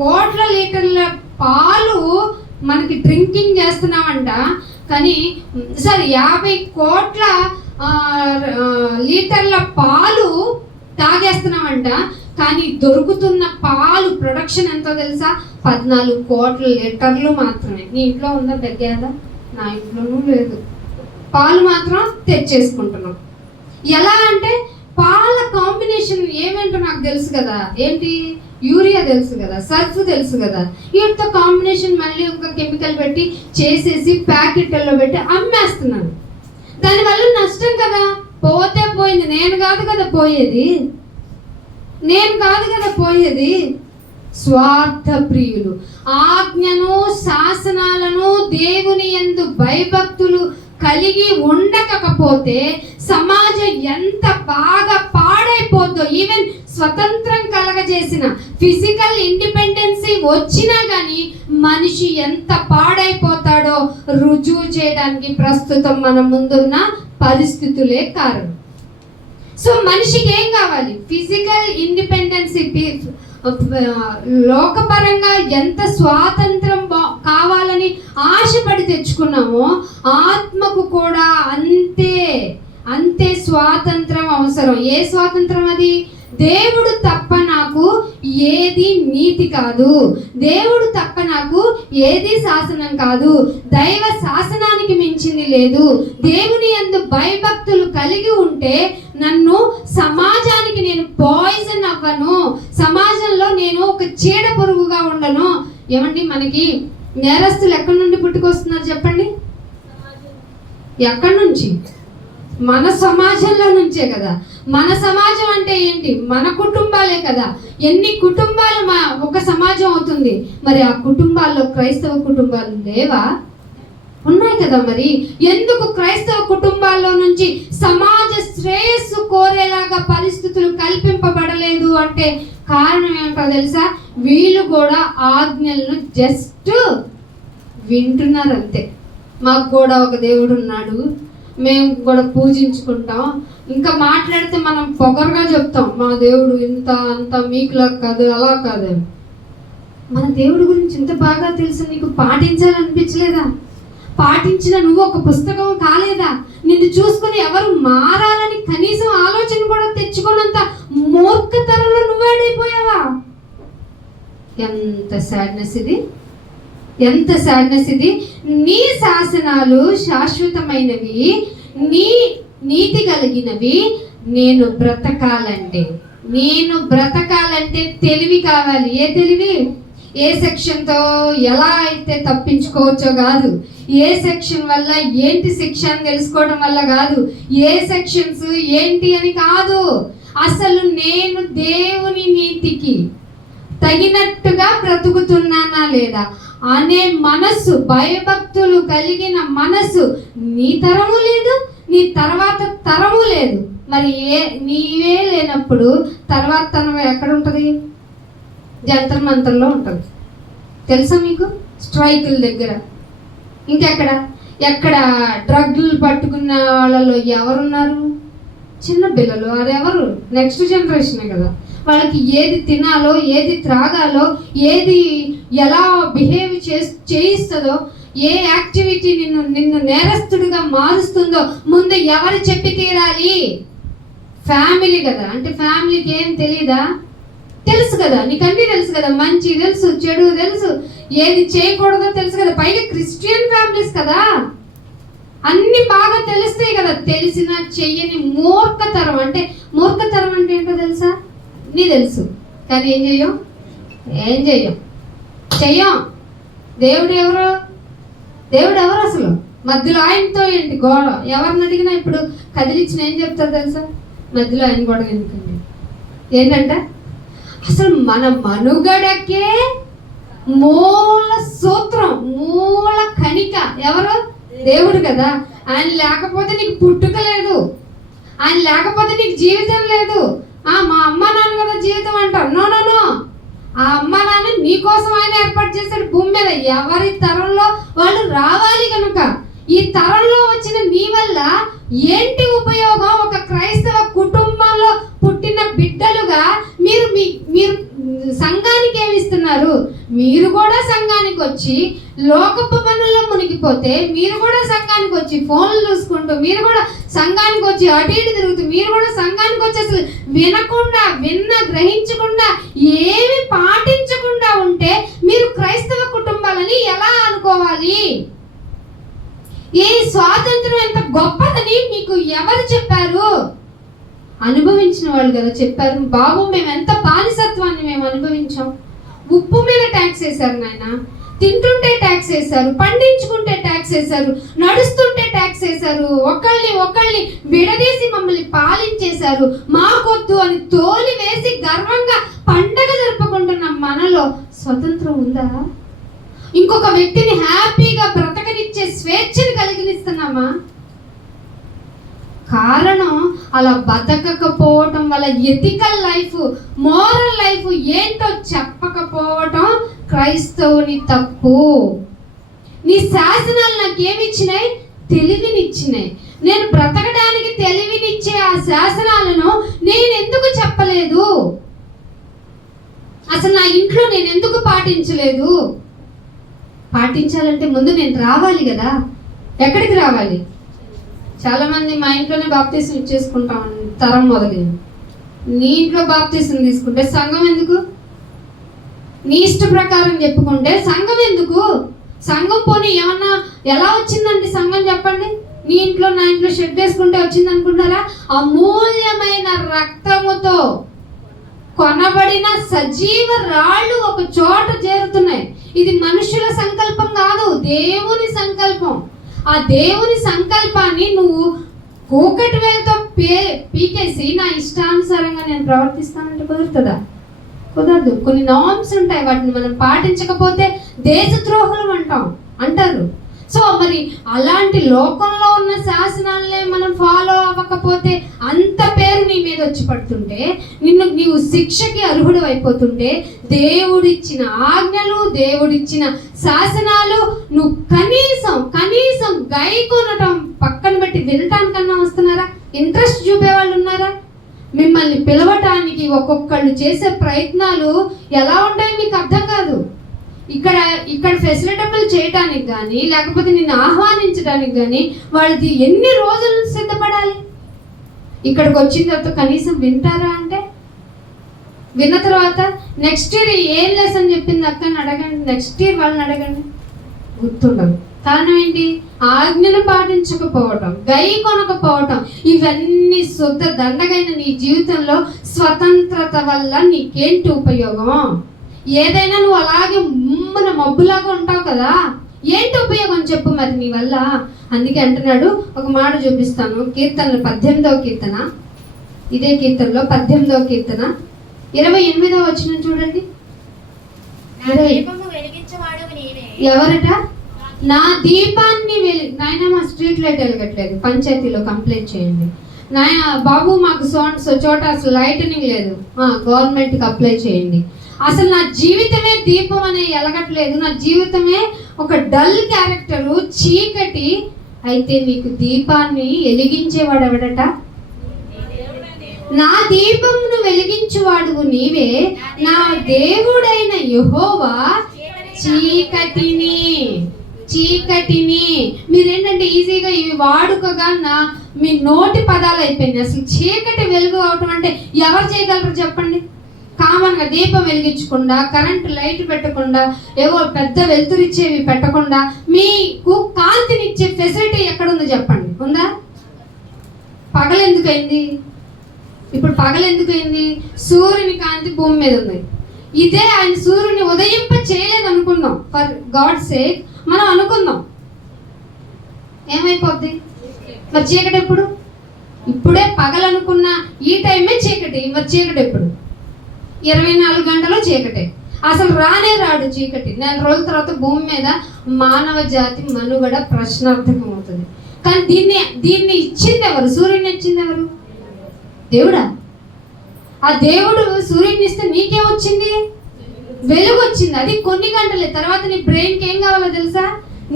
కోట్ల లీటర్ల పాలు మనకి డ్రింకింగ్ చేస్తున్నామంట. కానీ సరే 50 కోట్ల లీటర్ల పాలు తాగేస్తున్నామంట. కానీ దొరుకుతున్న పాలు ప్రొడక్షన్ ఎంతో తెలుసా? 14 కోట్ల లీటర్లు మాత్రమే. నీ ఇంట్లో ఉందా? తగ్గాదా? నా ఇంట్లోనూ లేదు. పాలు మాత్రం తెచ్చేసుకుంటున్నాం. ఎలా అంటే పాల కాంబినేషన్ ఏమేంటో నాకు తెలుసు కదా, ఏంటి యూరియా తెలుసు కదా, సర్ఫ్ తెలుసు కదా, వీటితో కాంబినేషన్ మళ్ళీ ఒక కెమికల్ పెట్టి చేసేసి ప్యాకెట్లలో పెట్టి అమ్మేస్తున్నాను. దానివల్ల నష్టం కదా, పోతే పోయింది, నేను కాదు కదా పోయేది. స్వార్థ ప్రియులు, ఆజ్ఞను శాసనాలను దేవుని యందు భయభక్తులు కలిగి ఉండకపోతే సమాజం ఎంత బాగా పాడైపోద్దో. ఈవెన్ స్వతంత్రం కలగజేసిన ఫిజికల్ ఇండిపెండెన్సీ వచ్చినా కానీ మనిషి ఎంత పాడైపోతాడో రుజువు చేయడానికి ప్రస్తుతం మన ముందున్న పరిస్థితులే కారణం. సో మనిషికి ఏం కావాలి? ఫిజికల్ ఇండిపెండెన్సీ, లోకపరంగా ఎంత స్వాతంత్రం కావాలని ఆశపడి తెచ్చుకున్నామో ఆత్మకు కూడా అంతే స్వాతంత్రం అవసరం. ఏ స్వాతంత్రం అది? దేవుడు తప్ప నాకు ఏది నీతి కాదు, దేవుడు తప్ప నాకు ఏది శాసనం కాదు, దైవ శాసనానికి మించింది లేదు. దేవుని యందు భయభక్తులు కలిగి ఉంటే నన్ను సమాజానికి నేను పాయిజన్ అవ్వను, సమాజంలో నేను ఒక చీడ పురుగుగా ఉండను. ఏమండి, మనకి నేరస్తులు ఎక్కడి నుండి పుట్టుకొస్తున్నారు చెప్పండి? ఎక్కడి నుంచి? మన సమాజంలో నుంచే కదా. మన సమాజం అంటే ఏంటి? మన కుటుంబాలే కదా. ఎన్ని కుటుంబాలు ఒక సమాజం అవుతుంది. మరి ఆ కుటుంబాల్లో క్రైస్తవ కుటుంబాలు లేవా? ఉన్నాయి కదా. మరి ఎందుకు క్రైస్తవ కుటుంబాల్లో నుంచి సమాజ శ్రేయస్సు కోరేలాగా పరిస్థితులు కల్పింపబడలేదు అంటే కారణం ఏమిటో తెలుసా? వీళ్ళు కూడా ఆజ్ఞలను జస్ట్ వింటున్నారు అంతే. మాకు కూడా ఒక దేవుడు ఉన్నాడు, మేము కూడా పూజించుకుంటాం. ఇంకా మాట్లాడితే మనం పొగరుగా చెప్తాం, మా దేవుడు ఇంత అంత మీకులా కాదు, అలా కాదు. మన దేవుడి గురించి ఇంత బాగా తెలుసు, నీకు పాటించాలనిపించలేదా? పాటించిన నువ్వు ఒక పుస్తకం కాలేదా? నిన్ను చూసుకుని ఎవరు మారాలని కనీసం ఆలోచన కూడా తెచ్చుకోనంత మూర్ఖతరంలో నువ్వేడైపోయావా? ఎంత సాడ్నెస్ ఇది, ఎంత సాడ్నెస్ ఇది. నీ శాసనాలు శాశ్వతమైనవి, నీ నీతి కలిగినవి. నేను బ్రతకాలంటే తెలివి కావాలి. ఏ తెలివి? ఏ సెక్షన్తో ఎలా అయితే తప్పించుకోవచ్చో కాదు, ఏ సెక్షన్ వల్ల ఏంటి శిక్ష అని తెలుసుకోవడం వల్ల కాదు, ఏ సెక్షన్స్ ఏంటి అని కాదు. అసలు నేను దేవుని నీతికి తగినట్టుగా బ్రతుకుతున్నానా లేదా అనే మనస్సు, భయభక్తులు కలిగిన మనస్సు నీ తరము లేదు, నీ తర్వాత తరము లేదు. మరి నీవే లేనప్పుడు తర్వాత తరం ఎక్కడ ఉంటుంది? జంతర్ మంతర్లో ఉంటుంది. తెలుసా మీకు? స్ట్రైకుల దగ్గర. ఎక్కడ డ్రగ్లు పట్టుకున్న వాళ్ళలో ఎవరున్నారు? చిన్న పిల్లలు. అదెవరు? నెక్స్ట్ జనరేషనే కదా. వాళ్ళకి ఏది తినాలో, ఏది త్రాగాలో, ఏది ఎలా బిహేవ్ చేయిస్తుందో, ఏ యాక్టివిటీ నిన్ను నేరస్తుడిగా మారుస్తుందో ముందు ఎవరు చెప్పి తీరాలి? ఫ్యామిలీ కదా. అంటే ఫ్యామిలీకి ఏం తెలీదా? తెలుసు కదా, నీకన్నీ తెలుసు కదా. మంచి తెలుసు, చెడు తెలుసు, ఏది చేయకూడదో తెలుసు కదా. పైగా క్రిస్టియన్ ఫ్యామిలీస్ కదా, అన్ని బాగా తెలుస్తాయి కదా. తెలిసిన చెయ్యని మూర్ఖతరం అంటే ఏంటో తెలుసా? నీ తెలుసు, కానీ ఏం చెయ్యం. దేవుడు ఎవరు అసలు? మధ్యలో ఆయనతో ఏంటి గోడ? ఎవరిని అడిగినా ఇప్పుడు కదిలిచ్చిన ఏం చెప్తారు తెలుసా? మధ్యలో ఆయన గొడవ ఎందుకండి? ఏంటంట అసలు మన మనుగడకే మూల సూత్రం, మూల కణిక ఎవరు? దేవుడు కదా. ఆయన లేకపోతే నీకు పుట్టుక లేదు, ఆయన లేకపోతే నీకు జీవితం లేదు. మా అమ్మ నాన్న కదా జీవితం అంటారు. నో, ఆ అమ్మ నాన్న నీ కోసం ఆయన ఏర్పాటు చేశాడు భూమి మీద. ఎవరి తరంలో వాళ్ళు రావాలి కనుక ఈ తరంలో వచ్చిన నీ వల్ల ఏంటి ఉపయోగం? ఒక క్రైస్తవ కుటుంబంలో పుట్టిన బిడ్డలుగా మీరు సంఘానికి ఏమిస్తున్నారు? మీరు కూడా సంఘానికి వచ్చి లోకపు పనుల్లో మునిగిపోతే, మీరు కూడా సంఘానికి వచ్చి ఫోన్లు చూసుకుంటూ, మీరు కూడా సంఘానికి వచ్చి అటు ఇటు తిరుగుతూ, మీరు కూడా సంఘానికి వచ్చి అసలు గ్రహించకుండా ఏమి పాటించకుండా ఉంటే మీరు క్రైస్తవ కుటుంబాలని ఎలా అనుకోవాలి? ఈ స్వాతంత్రం ఎంత గొప్పదని మీకు ఎవరు చెప్పారు? అనుభవించిన వాళ్ళు కదా చెప్పారు. బాబు మేము ఎంత బానిసత్వాన్ని మేము అనుభవించాం. ఉప్పు మీద ట్యాక్స్ వేశారు నాయన, తింటుంటే ట్యాక్స్ వేశారు, పండించుకుంటే ట్యాక్స్ వేశారు, నడుస్తుంటే ట్యాక్స్ వేశారు, ఒకళ్ళని విడదీసి మమ్మల్ని పాలించేశారు. మాకొద్దు అని తోలి వేసి గర్వంగా పండగ జరుపుకుంటున్న మనలో స్వతంత్రం ఉందా? ఇంకొక వ్యక్తిని హ్యాపీగా బ్రతకనిచ్చే స్వేచ్ఛని కలిగిస్తున్నామా? కారణం అలా బతకకపోవటం వల్ల ఎథికల్ లైఫ్, మోరల్ లైఫ్ ఏంటో చెప్పకపోవటం క్రైస్తవుని తప్పు. నీ శాసనాలు నాకేమిచ్చినాయి? తెలివినిచ్చినాయి. నేను బ్రతకడానికి తెలివినిచ్చే ఆ శాసనాలను నేను ఎందుకు చెప్పలేదు? అసలు నా ఇంట్లో నేను ఎందుకు పాటించలేదు? పాటించాలంటే ముందు నేను రావాలి కదా. ఎక్కడికి రావాలి? చాలా మంది మా ఇంట్లోనే బాప్తీసం ఇచ్చేసుకుంటాం తరం మొదలైంది. నీ ఇంట్లో బాప్తీసం తీసుకుంటే సంఘం ఎందుకు? నీ ఇష్ట ప్రకారం చెప్పుకుంటే సంఘం ఎందుకు? సంఘం పోనీ ఏమన్నా ఎలా వచ్చిందండి సంఘం చెప్పండి? నీ ఇంట్లో నా ఇంట్లో షెడ్ వేసుకుంటే వచ్చింది అనుకుంటారా? అమూల్యమైన రక్తముతో కొనబడిన సజీవ రాళ్ళు ఒక చోట చేరుతున్నాయి. ఇది మనుషుల సంకల్పం కాదు, దేవుని సంకల్పం. ఆ దేవుని సంకల్పాన్ని నువ్వు కూకటి వేలతో పీకేసి నా ఇష్టానుసారంగా నేను ప్రవర్తిస్తానంటే కుదురుతుందా? కుదరదు. కొన్ని నార్మ్స్ ఉంటాయి, వాటిని మనం పాటించకపోతే దేశద్రోహులు అంటారు. సో మరి అలాంటి లోకంలో ఉన్న శాసనాలనే మనం ఫాలో అవ్వకపోతే అంత పేరు నీ మీద వచ్చి పడుతుంటే, నీవు శిక్షకి అర్హుడు అయిపోతుంటే, దేవుడిచ్చిన ఆజ్ఞలు, దేవుడిచ్చిన శాసనాలు నువ్వు కనీసం గైకొనటం పక్కన పెట్టి వినటానికన్నా వస్తున్నారా? ఇంట్రెస్ట్ చూపే వాళ్ళు ఉన్నారా? మిమ్మల్ని పిలవటానికి ఒక్కొక్కళ్ళు చేసే ప్రయత్నాలు ఎలా ఉంటాయో మీకు అర్థం కాదు. ఇక్కడ ఫెసిలిటబుల్ చేయడానికి కానీ, లేకపోతే నిన్ను ఆహ్వానించడానికి కానీ వాళ్ళది ఎన్ని రోజులు సిద్ధపడాలి? ఇక్కడికి వచ్చిన తర్వాత కనీసం వింటారా అంటే? విన్న తర్వాత నెక్స్ట్ ఇయర్ ఏం లెసన్ చెప్పింది అక్కని అడగండి, నెక్స్ట్ ఇయర్ వాళ్ళని అడగండి, గుర్తుండదు. కారణం ఏంటి? ఆజ్ఞను పాటించకపోవటం, గై కొనకపోవటం. ఇవన్నీ శుద్ధ దండగైన నీ జీవితంలో స్వతంత్రత వల్ల నీకేంటి ఉపయోగం? ఏదైనా నువ్వు అలాగే మబ్బులాగా ఉంటావు కదా, ఏంటి ఉపయోగం చెప్పు మరి నీ వల్ల? అందుకే అంటున్నాడు, ఒక మాట చూపిస్తాను. కీర్తనలు 18వ కీర్తన, ఇదే కీర్తనలో 18వ కీర్తన 28వ వచనం చూడండి. ఎవరట? నా దీపాన్ని నాయన మా స్ట్రీట్ లైట్ వెలగట్లేదు, పంచాయతీలో కంప్లైంట్ చేయండి. నాయన బాబు మాకు చోట అసలు లైటనింగ్ లేదు, గవర్నమెంట్కి అప్లై చేయండి. అసలు నా జీవితమే దీపం అనే ఎలగట్లేదు, నా జీవితమే ఒక డల్ క్యారెక్టరు, చీకటి. అయితే నీకు దీపాన్ని వెలిగించేవాడు ఎవడట? నా దీపమును వెలిగించువాడు నీవే, నా దేవుడైన యెహోవా చీకటిని. మీరేంటంటే ఈజీగా ఇవి వాడుకగా మీ నోటి పదాలు అయిపోయింది. అసలు చీకటి వెలుగు అవటం అంటే ఎవరు చేయగలరు చెప్పండి? కామన్గా దీపం వెలిగించకుండా, కరెంట్ లైట్ పెట్టకుండా, ఏవో పెద్ద వెలుతురిచ్చేవి పెట్టకుండా మీకు కాంతినిచ్చే ఫెసిలిటీ ఎక్కడుందో చెప్పండి? ఉందా? పగలెందుకైంది? ఇప్పుడు పగలెందుకైంది? సూర్యుని కాంతి భూమి మీద ఉంది. ఇదే ఆయన సూర్యుని ఉదయింప చేయలేదు అనుకుందాం, ఫర్ గాడ్ సేక్ మనం అనుకుందాం, ఏమైపోద్ది? మరి చీకటి ఎప్పుడు? ఇప్పుడే పగలనుకున్న ఈ టైమే చీకటి. మరి చీకటి ఎప్పుడు? 24 గంటలు చీకటే. అసలు రాడు చీకటి. 4 రోజుల తర్వాత భూమి మీద మానవ జాతి మనుగడ ప్రశ్నార్థకం అవుతుంది. కానీ దీన్ని ఇచ్చింది ఎవరు? సూర్యుని ఇచ్చింది ఎవరు? దేవుడా. ఆ దేవుడు సూర్యుని ఇస్తే నీకేమొచ్చింది? వెలుగు వచ్చింది. అది కొన్ని గంటలే. తర్వాత నీ బ్రెయిన్కి ఏం కావాలో తెలుసా?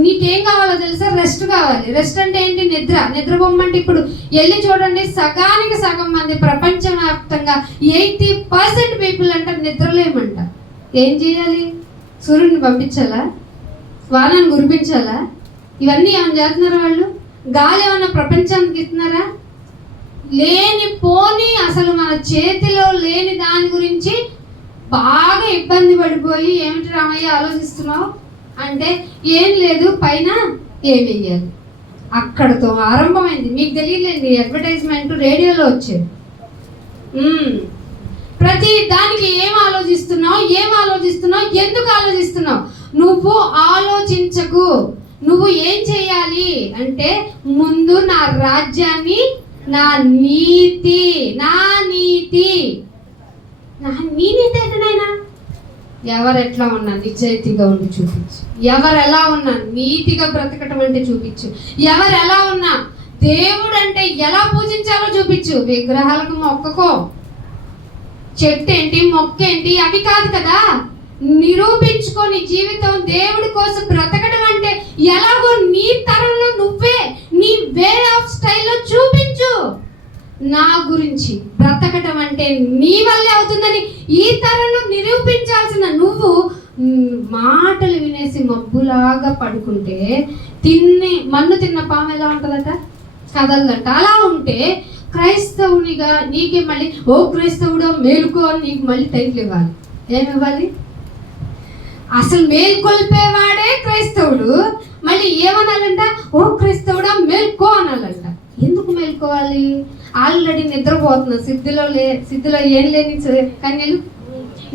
నీకేం కావాలో తెలుసా? రెస్ట్ కావాలి. రెస్ట్ అంటే ఏంటి? నిద్రపోమ్మంటే ఇప్పుడు వెళ్ళి చూడండి, సగానికి సగం మంది ప్రపంచవ్యాప్తంగా 80% పీపుల్ అంట నిద్రలేమంట. ఏం చేయాలి? సూర్యుడిని పంపించాలా? వానను కురిపించాలా? ఇవన్నీ ఏమైనా చేస్తున్నారా వాళ్ళు? గాలి ఏమన్నా ప్రపంచానికి ఇస్తున్నారా? లేని పోని అసలు మన చేతిలో లేని దాని గురించి బాగా ఇబ్బంది పడిపోయి, ఏమిటి రామయ్య ఆలోచిస్తున్నావు అంటే, ఏం లేదు, పైన ఏం వెయ్యాలి. అక్కడతో ఆరంభమైంది. మీకు తెలియలేండి, అడ్వర్టైజ్మెంట్ రేడియోలో వచ్చేది. ప్రతి దానికి ఏం ఆలోచిస్తున్నావు, ఎందుకు ఆలోచిస్తున్నావు? నువ్వు ఆలోచించకు. నువ్వు ఏం చేయాలి అంటే, ముందు నా రాజ్యాన్ని, నా నీతి ఏంటనైనా ఎవరు ఎట్లా ఉన్నా నిజాయితీగా ఉండి చూపించు. ఎవరు ఎలా ఉన్నా నీతిగా బ్రతకటం అంటే చూపించు. ఎవరు ఎలా ఉన్నా దేవుడు అంటే ఎలా పూజించాలో చూపించు. విగ్రహాలకు మొక్కకో, చెట్టు ఏంటి, మొక్క ఏంటి అవి కాదు కదా. నిరూపించుకొని జీవితం దేవుడి కోసం బ్రతకడం అంటే ఎలాగో నీ తరంలో నువ్వే నీ వే ఆఫ్ స్టైల్లో చూపించు. నా గురించి బ్రతకటం అంటే నీ వల్లే అవుతుందని ఈ తరంలో నిరూపించాల్సిన నువ్వు మాటలు వినేసి మబ్బులాగా పడుకుంటే మన్ను తిన్న పాము ఎలా ఉంటుందట, కదలదట. అలా ఉంటే క్రైస్తవునిగా నీకే మళ్ళీ ఓ క్రైస్తవుడు మేలుకో అని నీకు మళ్ళీ టైటిల్ ఇవ్వాలి. ఏమివ్వాలి? అసలు మేల్కొల్పేవాడే క్రైస్తవుడు. మళ్ళీ ఏమనాలంట? ఓ క్రైస్తవుడా మేల్కో అనాలంట. ఎందుకు మేల్కోవాలి? ఆల్రెడీ నిద్రపోతున్నా. సిద్ధిలో ఏం లేని కన్యలు,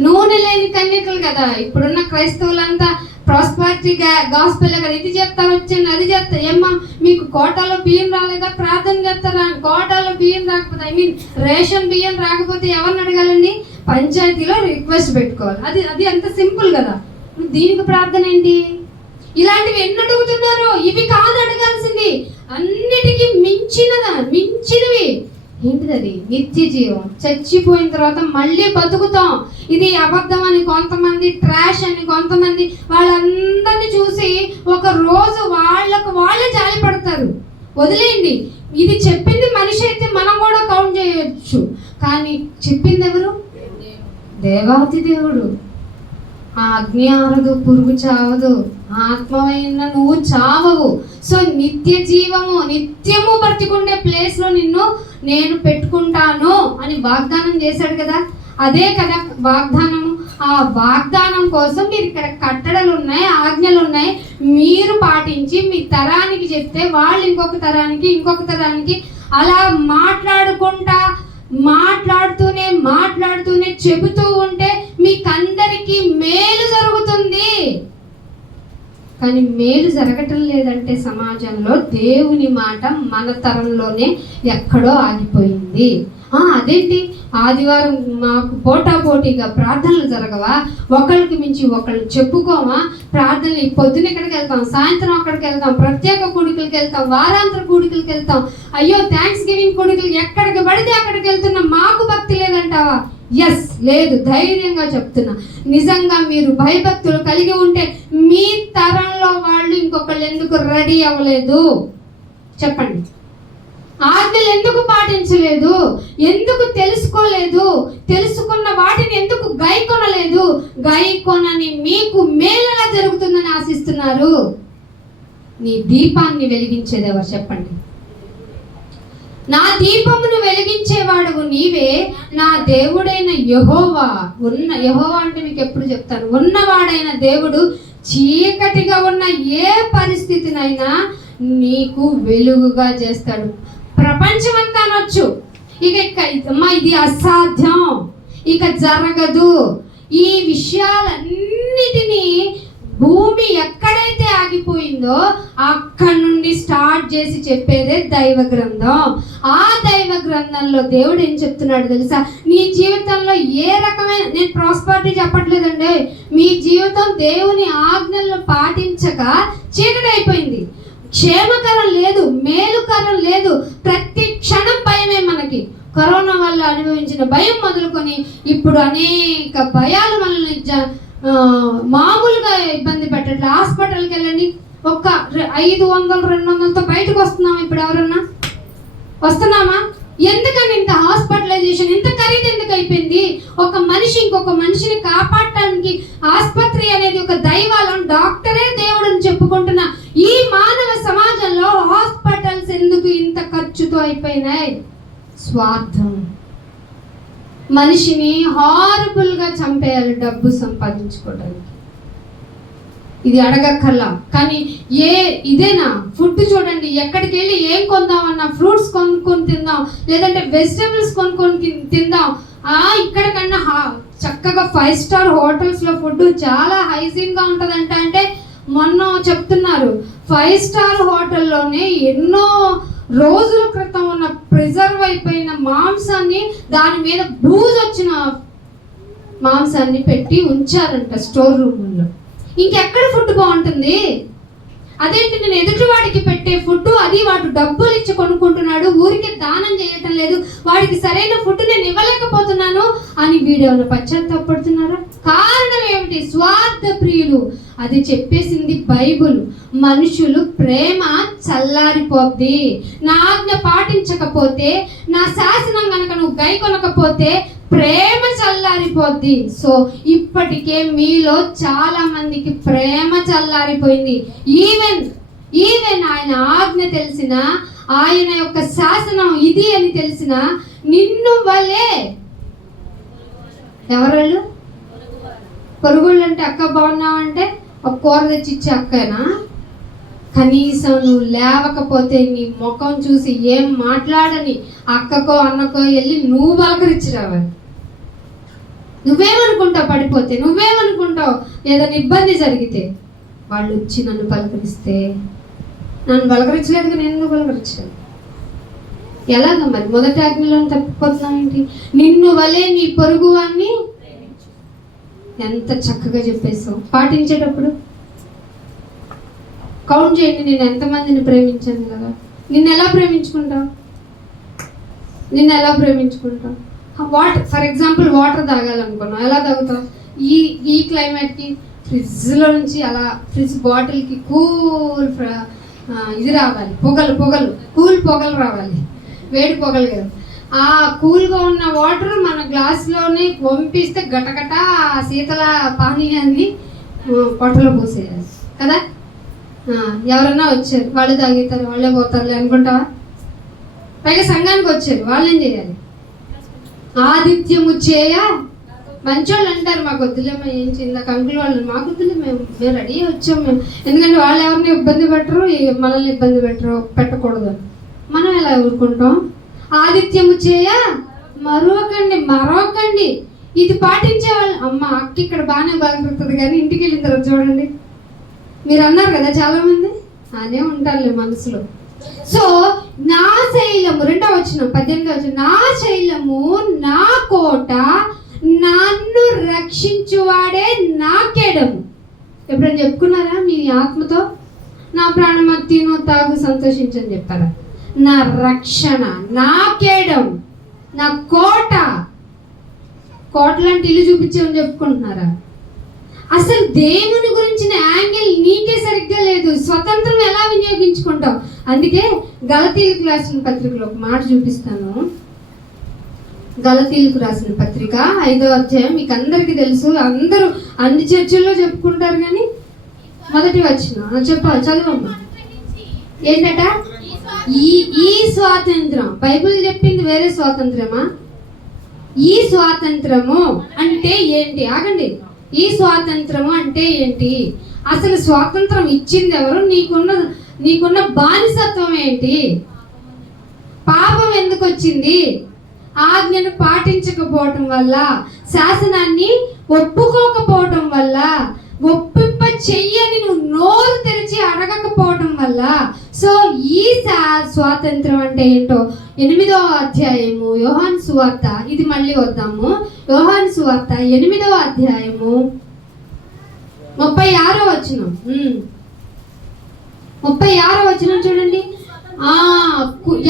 నూనె లేని కన్యకలు కదా ఇప్పుడున్న క్రైస్తవులంతా. ప్రాస్పారిటీ గాస్పెల్ కదా, ఇది చేస్తారు వచ్చాను, అది చేస్తా. ఏమ్మా మీకు కోటాలో బియ్యం రాలేదా? ప్రార్థన చేస్తారా? కోటాలో బియ్యం రాకపోతే రేషన్ బియ్యం రాకపోతే ఎవరిని అడగాలండి? పంచాయతీలో రిక్వెస్ట్ పెట్టుకోవాలి. అది అంత సింపుల్ కదా. దీనికి ప్రార్థన ఏంటి? ఇలాంటివి ఎన్ని అడుగుతున్నారు? ఇవి కాదు అడగాల్సింది, అన్నిటికీ మించినవి ఏంటిది? అది నిత్య జీవం. చచ్చిపోయిన తర్వాత మళ్ళీ బతుకుతాం. ఇది అబద్ధం అని కొంతమంది, ట్రాష్ అని కొంతమంది, వాళ్ళందరినీ చూసి ఒక రోజు వాళ్ళే జాలి పడతారు. వదిలేయండి. ఇది చెప్పింది మనిషి అయితే మనం కూడా కౌంట్ చేయొచ్చు, కానీ చెప్పింది ఎవరు? దేవాతి దేవుడు. ఆ అగ్ని ఆరదు, పురుగు చావదు, ఆత్మవైన నువ్వు చావవు. సో నిత్య జీవము, నిత్యము బ్రతికుండే ప్లేస్లో నిన్ను నేను పెట్టుకుంటాను అని వాగ్దానం చేశాడు కదా. అదే కదా వాగ్దానము. ఆ వాగ్దానం కోసం మీరు ఇక్కడ కట్టడలు ఉన్నాయి, ఆజ్ఞలు ఉన్నాయి. మీరు పాటించి మీ తరానికి చెప్తే వాళ్ళు ఇంకొక తరానికి అలా మాట్లాడుతూనే చెబుతూ ఉంటే మీకందరికీ మేలు జరుగుతుంది. కానీ మేలు జరగటం లేదంటే సమాజంలో దేవుని మాట మన తరంలోనే ఎక్కడో ఆగిపోయింది. అదేంటి ఆదివారం మాకు పోటాపోటీగా ప్రార్థనలు జరగవా? ఒకరికి మించి ఒకళ్ళు చెప్పుకోమా? ప్రార్థనలు పొద్దున ఎక్కడికి వెళ్తాం, సాయంత్రం అక్కడికి వెళ్తాం, ప్రత్యేక కూడికలకి వెళ్తాం, వారాంతర కూడికలకి వెళ్తాం. అయ్యో థ్యాంక్స్ గివింగ్ కూడికలు ఎక్కడికి పడితే అక్కడికి వెళ్తున్నాం. మాకు భక్తి లేదంటావా? ఎస్, లేదు. ధైర్యంగా చెప్తున్నా. నిజంగా మీరు భయభక్తులు కలిగి ఉంటే మీ తరంలో వాళ్ళు ఇంకొకళ్ళు ఎందుకు రెడీ అవ్వలేదు చెప్పండి? ఆజ్ఞలు ఎందుకు పాటించలేదు? ఎందుకు తెలుసుకోలేదు? తెలుసుకున్న వాటిని ఎందుకు గైకొనలేదు? గైకొనని మీకు మేలలా జరుగుతుందని ఆశిస్తున్నారు. నీ దీపాన్ని వెలిగించేది ఎవరు చెప్పండి? నా దీపమును వెలిగించేవాడు నీవే, నా దేవుడైన యెహోవా. యెహోవా అంటే మీకు ఎప్పుడు చెప్తాను, ఉన్నవాడైన దేవుడు చీకటిగా ఉన్న ఏ పరిస్థితినైనా నీకు వెలుగుగా చేస్తాడు. ప్రపంచమంతా అనొచ్చు ఇక ఇది అసాధ్యం, ఇక జరగదు, ఈ విషయాలన్నిటినీ భూమి ఎక్కడైతే ఆగిపోయిందో అక్కడి నుండి స్టార్ట్ చేసి చెప్పేదే దైవ గ్రంథం. ఆ దైవ గ్రంథంలో దేవుడు ఏం చెప్తున్నాడు తెలుసా? నీ జీవితంలో ఏ రకమైన, నేను ప్రాస్పరిటీ చెప్పట్లేదండి, మీ జీవితం దేవుని ఆజ్ఞలను పాటించక చీకటి అయిపోయింది. క్షేమకరం లేదు, మేలుకరం లేదు. ప్రతి క్షణం భయమే. మనకి కరోనా వల్ల అనుభవించిన భయం మొదలుకొని ఇప్పుడు అనేక భయాలు మనల్ని మామూలుగా ఇబ్బంది పెట్టట్లే. హాస్పిటల్కి వెళ్ళండి, ఒక్క 500-200తో బయటకు వస్తున్నామా? ఇప్పుడు ఎవరన్నా వస్తున్నామా? ఎందుకని ఇంత హాస్పిటలైజేషన్, ఇంత ఖరీదు ఎందుకు అయిపోయింది? ఒక మనిషి ఇంకొక మనిషిని కాపాడటానికి ఆసుపత్రి అనేది ఒక దైవాలం, డాక్టరే దేవుడు అని చెప్పుకుంటున్న ఈ మానవ సమాజంలో హాస్పిటల్స్ ఎందుకు ఇంత ఖర్చుతో అయిపోయినాయి? స్వార్థం. మనిషిని హారబుల్గా చంపేయాలి డబ్బు సంపాదించుకోవడానికి. ఇది అడగక్కర్లా. కానీ ఇదేనా ఫుడ్? చూడండి, ఎక్కడికి వెళ్ళి ఏం కొందామన్నా ఫ్రూట్స్ కొనుక్కొని తిందాం, లేదంటే వెజిటేబుల్స్ కొనుక్కొని తిందాం. ఇక్కడ కన్నా చక్కగా 5 స్టార్ హోటల్స్లో ఫుడ్ చాలా హైజీన్గా ఉంటుందంట. అంటే మొన్న చెప్తున్నారు 5 స్టార్ హోటల్లోనే ఎన్నో రోజుల క్రితం ఉన్న ప్రిజర్వ్ అయిపోయిన మాంసాన్ని, దాని మీద బూజు వచ్చిన మాంసాన్ని పెట్టి ఉంచారంట స్టోర్ రూముల్లో. ఇంకెక్కడ ఫుడ్ బాగుంటుంది? అదేంటి, నేను ఎదుటివాడికి పెట్టే ఫుడ్ అది వాడు డబ్బులు ఇచ్చి కొనుక్కుంటున్నాడు, ఊరికి దానం చేయటం లేదు, వాడికి సరైన ఫుడ్ నేను ఇవ్వలేకపోతున్నాను అని వీడేమైనా పశ్చాత్తాపడుతున్నారా? కారణం ఏమిటి? స్వార్థ ప్రియులు. అది చెప్పేసింది బైబుల్. మనుషులు ప్రేమ చల్లారిపోద్ది. నా ఆజ్ఞ పాటించకపోతే, నా శాసనం కనుక నువ్వు గైకొనకపోతే ప్రేమ చల్లారిపోద్ది. సో ఇప్పటికే మీలో చాలా మందికి ప్రేమ చల్లారిపోయింది. ఈవెన్ ఆయన ఆజ్ఞ తెలిసిన, ఆయన యొక్క శాసనం ఇది అని తెలిసిన, నిన్ను వలే ఎవరు? పొరుగుళ్ళు. అంటే అక్క బాగున్నావు అంటే ఒక కూర తెచ్చి ఇచ్చే అక్కనా? కనీసం నువ్వు లేవకపోతే నీ ముఖం చూసి ఏం మాట్లాడని అక్కకో అన్నకో వెళ్ళి నువ్వు పలకరించి రావాలి. నువ్వేమనుకుంటావు పడిపోతే? నువ్వేమనుకుంటావు ఏదైనా ఇబ్బంది జరిగితే? వాళ్ళు వచ్చి నన్ను పలకరిస్తే, నన్ను పలకరించలేదు, నేను పలకరించలేదు. ఎలాగ మరి? మొదటి ఆజ్ఞలో తప్పిపోతున్నావు ఏంటి? నిన్ను వలే నీ పొరుగువాన్ని ఎంత చక్కగా చెప్పేసావు. పాటించేటప్పుడు కౌంట్ చేయండి, నేను ఎంతమందిని ప్రేమించాను కదా. నిన్ను ఎలా ప్రేమించుకుంటావు? ఫర్ ఎగ్జాంపుల్ వాటర్ తాగాలనుకున్నావు, ఎలా తాగుతావు? ఈ క్లైమేట్కి ఫ్రిడ్జ్లో నుంచి అలా ఫ్రిడ్జ్ బాటిల్కి కూల్ ఇది రావాలి, కూల్ పొగలు రావాలి, వేడి పొగలు కదా. ఆ కూల్గా ఉన్న వాటర్ మన గ్లాస్లోనే పంపిస్తే గటగట శీతల పానీయాన్ని పొట్టలో పోసేయాలి కదా. ఎవరన్నా వచ్చారు, వాళ్ళు తాగుతారు, వాళ్ళే పోతారులే అనుకుంటావా? పైగా సంఘానికి వచ్చారు, వాళ్ళేం చేయాలి? ఆతిథ్యము చేయ. మంచోళ్ళు అంటారు, మాకు వద్దులేమో, ఏం చిందా కంకులు వాళ్ళు, మాకు వద్దులే, మేము రెడీ వచ్చాం మేము. ఎందుకంటే వాళ్ళు ఎవరిని ఇబ్బంది పెట్టరు, మనల్ని ఇబ్బంది పెట్టకూడదు. మనం ఎలా ఊరుకుంటాం? ఆతిథ్యము చేయ మరొకండి. ఇది పాటించే వాళ్ళు, అమ్మ అక్క ఇక్కడ బాగానే బాగుపడుతుంది కానీ ఇంటికి వెళ్ళిన తర్వాత చూడండి, మీరు అన్నారు కదా చాలా మంది అనే ఉంటారులే మనసులో. సో నా శైలము, 2వ వచనం 18వ వచనం, నా శైలము, నా కోట, నన్ను రక్షించువాడే నా కేడము. ఎప్పుడైనా చెప్పుకున్నారా మీ ఆత్మతో? నా ప్రాణమా తిను తాగు సంతోషించని చెప్పారా? నా రక్షణ, నా కేడం, నా కోట. కోటలాంటి ఇల్లు చూపించామని చెప్పుకుంటున్నారా? అసలు దేవుని గురించిన యాంగిల్ నీకే సరిగ్గా లేదు. స్వతంత్రం ఎలా వినియోగించుకుంటావు? అందుకే గలతీలకు రాసిన పత్రికలో ఒక మాట చూపిస్తాను. గలతీలకు రాసిన పత్రిక 5వ అధ్యాయం, మీకు అందరికీ తెలుసు, అందరూ అన్ని చర్చల్లో చెప్పుకుంటారు. కానీ మొదటి వచనం చెప్పాలి, చదవమ్మా. ఏంటట? ఈ స్వాతంత్రం. బైబిల్ చెప్పింది వేరే స్వాతంత్రమా? ఈ స్వాతంత్రము అంటే ఏంటి? ఆగండి. ఈ స్వాతంత్రము అంటే ఏంటి? అసలు స్వాతంత్రం ఇచ్చింది ఎవరు? నీకున్న బానిసత్వం ఏంటి? పాపం ఎందుకు వచ్చింది? ఆజ్ఞను పాటించకపోవటం వల్ల, శాసనాన్ని ఒప్పుకోకపోవటం వల్ల, ఒప్పింప చెయ్యని నువ్వు నోరు తెరిచి అడగకపోవటం వల్ల. సో ఈ స్వాతంత్రం అంటే ఏంటో 8వ అధ్యాయము యోహాను సువార్త, ఇది మళ్ళీ వద్దాము. యోహాను సువార్త 8వ అధ్యాయము 36వ వచనం. 36వ వచనం చూడండి.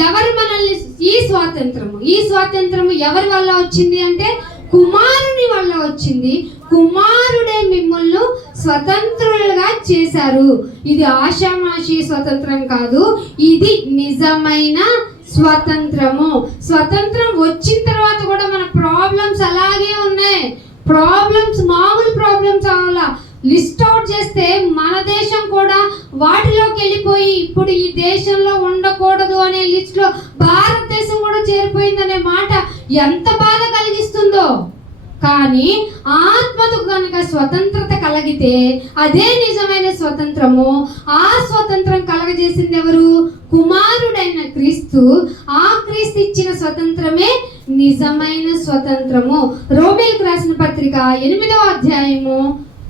ఎవరు మనల్ని, ఈ స్వాతంత్రము ఎవరి వల్ల వచ్చింది అంటే కుమారుని వల్ల వచ్చింది. కుమారుడే మిమ్మల్ని స్వతంత్రులుగా చేశారు. ఇది ఆషామాషి స్వతంత్రం కాదు, ఇది నిజమైన స్వతంత్రము. స్వతంత్రం వచ్చిన తర్వాత కూడా మన ప్రాబ్లమ్స్ అలాగే ఉన్నాయి. మామూలు ప్రాబ్లమ్స్ అవ్వాలా. లిస్ట్ అవుట్ చేస్తే మన దేశం కూడా వాటిలోకి వెళ్ళిపోయి ఇప్పుడు ఈ దేశంలో ఉండకూడదు అనే లిస్ట్ లో భారతదేశం కూడా చేరిపోయిందనే మాట ఎంత బాధ కలిగిస్తుందో. కానీ ఆత్మకు కనుక స్వతంత్రత కలిగితే అదే నిజమైన స్వతంత్రము. ఆ స్వతంత్రం కలగజేసింది ఎవరు? కుమారుడైన క్రీస్తు. ఆ క్రీస్తు ఇచ్చిన స్వతంత్రమే నిజమైన స్వతంత్రము. రోమీలకు రాసిన పత్రిక 8వ అధ్యాయము,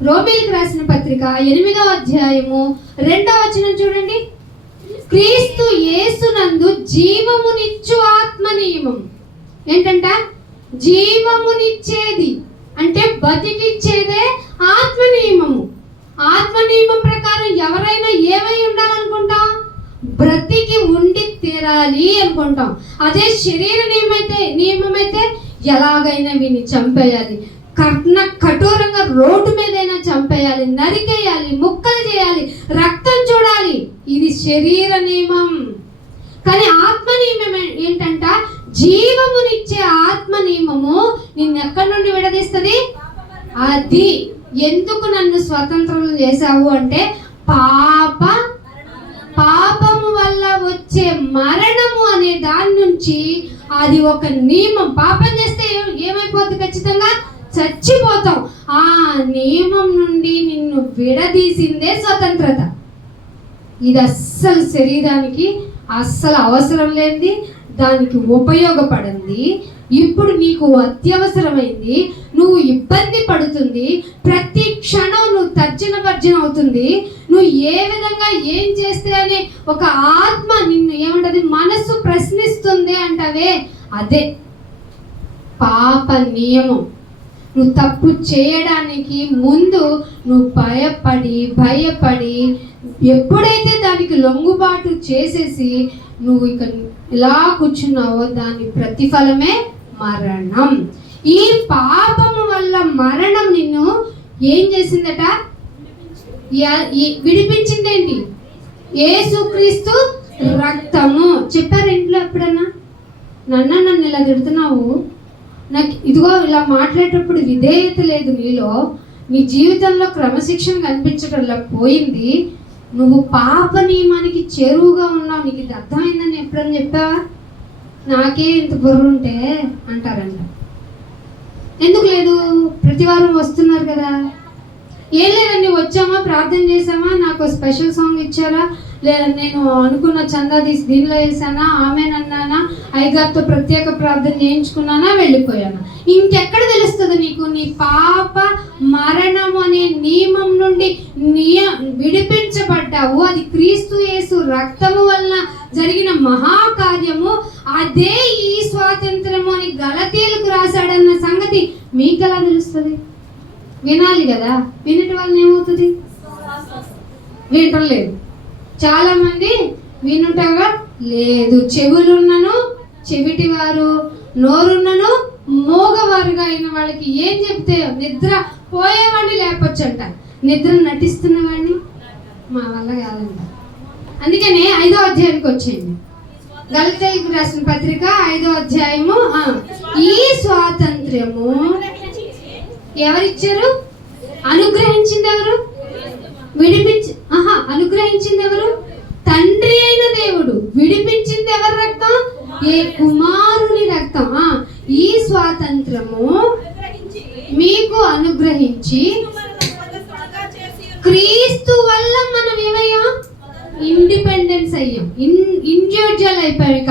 రోమీలకు రాసిన పత్రిక 8వ అధ్యాయము 2వ వచనం చూడండి. క్రీస్తు యేసునందు జీవమునిచ్చు ఆత్మ నియమం. ఏంటంట? జీవమునిచ్చేది అంటే బతికిచ్చేదే ఆత్మ నియమము. ఆత్మ నియమం ప్రకారం ఎవరైనా ఏమై ఉండాలనుకుంటాం? బ్రతికి ఉండి తీరాలి అనుకుంటాం. అదే శరీర నియమమైతే ఎలాగైనా వీని చంపేయాలి, కఠోరంగా రోడ్డు మీదైనా చంపేయాలి, నరికేయాలి, ముక్కలు చేయాలి, రక్తం చూడాలి. ఇది శరీర నియమం. కానీ ఆత్మ నియమం ఏంటంట? జీవమునిచ్చే ఆత్మ నియమము నిన్నెక్కడి నుండి విడదీస్తుంది? అది ఎందుకు నన్ను స్వతంత్రం చేశావు అంటే పాపము వల్ల వచ్చే మరణము అనే దాని నుంచి. అది ఒక నియమం. పాపం చేస్తే ఏమైపోతుంది? ఖచ్చితంగా చచ్చిపోతాం. ఆ నియమం నుండి నిన్ను విడదీసిందే స్వతంత్రత. ఇది అస్సలు శరీరానికి అస్సలు అవసరం లేనిది, దానికి ఉపయోగపడింది. ఇప్పుడు నీకు అత్యవసరమైంది, నువ్వు ఇబ్బంది పడుతుంది, ప్రతి క్షణం నువ్వు తర్జన భర్జన అవుతుంది. నువ్వు ఏ విధంగా ఏం చేస్తే అని ఒక ఆత్మ నిన్ను ఏమంటది? మనసు ప్రశ్నిస్తుంది అంటవే, అదే పాప నియమం. నువ్వు తప్పు చేయడానికి ముందు నువ్వు భయపడి ఎప్పుడైతే దానికి లొంగుబాటు చేసేసి నువ్వు ఇక ఇలా కూర్చున్నావో దాని ప్రతిఫలమే మరణం. ఈ పాపము వల్ల మరణం నిన్ను ఏం చేసిందట? విడిపించిందేంటి? యేసుక్రీస్తు రక్తము. చెప్పారు ఇంట్లో ఎప్పుడన్నా? నన్ను ఇలా తిడుతున్నావు, నాకు ఇదిగో ఇలా మాట్లాడేటప్పుడు విధేయత లేదు నీలో, నీ జీవితంలో క్రమశిక్షణ కనిపించడంలో పోయింది, నువ్వు పాప నియమానికి చేరువుగా ఉన్నావు, నీకు ఇది అర్థమైందని ఎప్పుడని చెప్పావా? నాకే ఇంత బుర్ర ఉంటే అంటారంట. ఎందుకు లేదు? ప్రతి వారం వస్తున్నారు కదా. ఏం లేదండి, వచ్చామా, ప్రార్థన చేసామా, నాకు స్పెషల్ సాంగ్ ఇచ్చారా, లేదా నేను అనుకున్న చందా తీసి దీనిలో వేసానా, ఆమెనన్నానా, అయ్యగారితో ప్రత్యేక ప్రార్థన చేయించుకున్నానా, వెళ్ళిపోయానా. ఇంకెక్కడ తెలుస్తుంది నీకు? నీ పాప మరణం అనే నియమం నుండి విడిపించబడ్డావు. అది క్రీస్తు యేసు రక్తము వలన జరిగిన మహాకార్యము. అదే ఈ స్వాతంత్రము అని గలతీయులకు రాశాడన్న సంగతి మీకెలా తెలుస్తుంది? వినాలి కదా. వినటి వలన ఏమవుతుంది? వినటం లేదు. చాలా మంది వినుటగా లేదు. చెవులున్నను చెవిటివారు, నోరున్నను మోగవారుగా అయిన వాళ్ళకి ఏం చెప్తే నిద్ర పోయేవాడిని లేపొచ్చంట, నిద్ర నటిస్తున్న వాడిని మా వల్ల కాదంట. అందుకనే 5వ అధ్యాయానికి వచ్చేయండి. గలతీయులకు రాసిన పత్రిక 5వ అధ్యాయము. ఈ స్వాతంత్ర్యము ఎవరిచ్చారు? అనుగ్రహించింది ఎవరు? అనుగ్రహించింది ఎవరు? తండ్రి అయిన దేవుడు. విడిపించింది ఎవరి రక్తం? ఏ కుమారుని రక్తం. ఈ స్వాతంత్రము మీకు అనుగ్రహించి క్రీస్తు వల్ల మనం ఏమయ్యాం? ఇండిపెండెన్స్ అయ్యాం, ఇండివిజువల్ అయిపోయాం. ఇక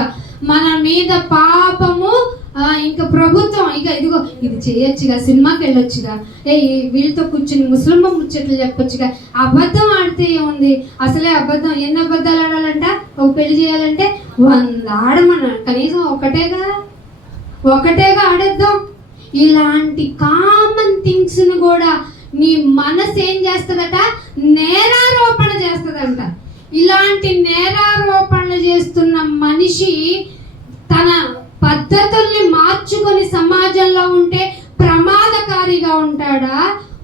మన మీద పాపము ఇంకా ప్రభుత్వం ఇక ఇదిగో ఇది చేయొచ్చుగా, సినిమాకి వెళ్ళొచ్చుగా, వీళ్ళతో కూర్చుని ముస్లిం ముచ్చట్లు చెప్పొచ్చుగా. అబద్ధం ఆడితే ఏముంది? అసలే అబద్ధం. ఎన్ని అబద్ధాలు ఆడాలంట? ఒక పెళ్లి చేయాలంటే 100 ఆడమన్నా, కనీసం ఒకటేగా ఆడేద్దాం. ఇలాంటి కామన్ థింగ్స్ ను కూడా నీ మనసు ఏం చేస్తుందట? నేరారోపణ చేస్తుందంట. ఇలాంటి నేరారోపణలు చేస్తున్న మనిషి తన పద్ధతుల్ని మార్చుకొని సమాజంలో ఉంటే ప్రమాదకారిగా ఉంటాడా,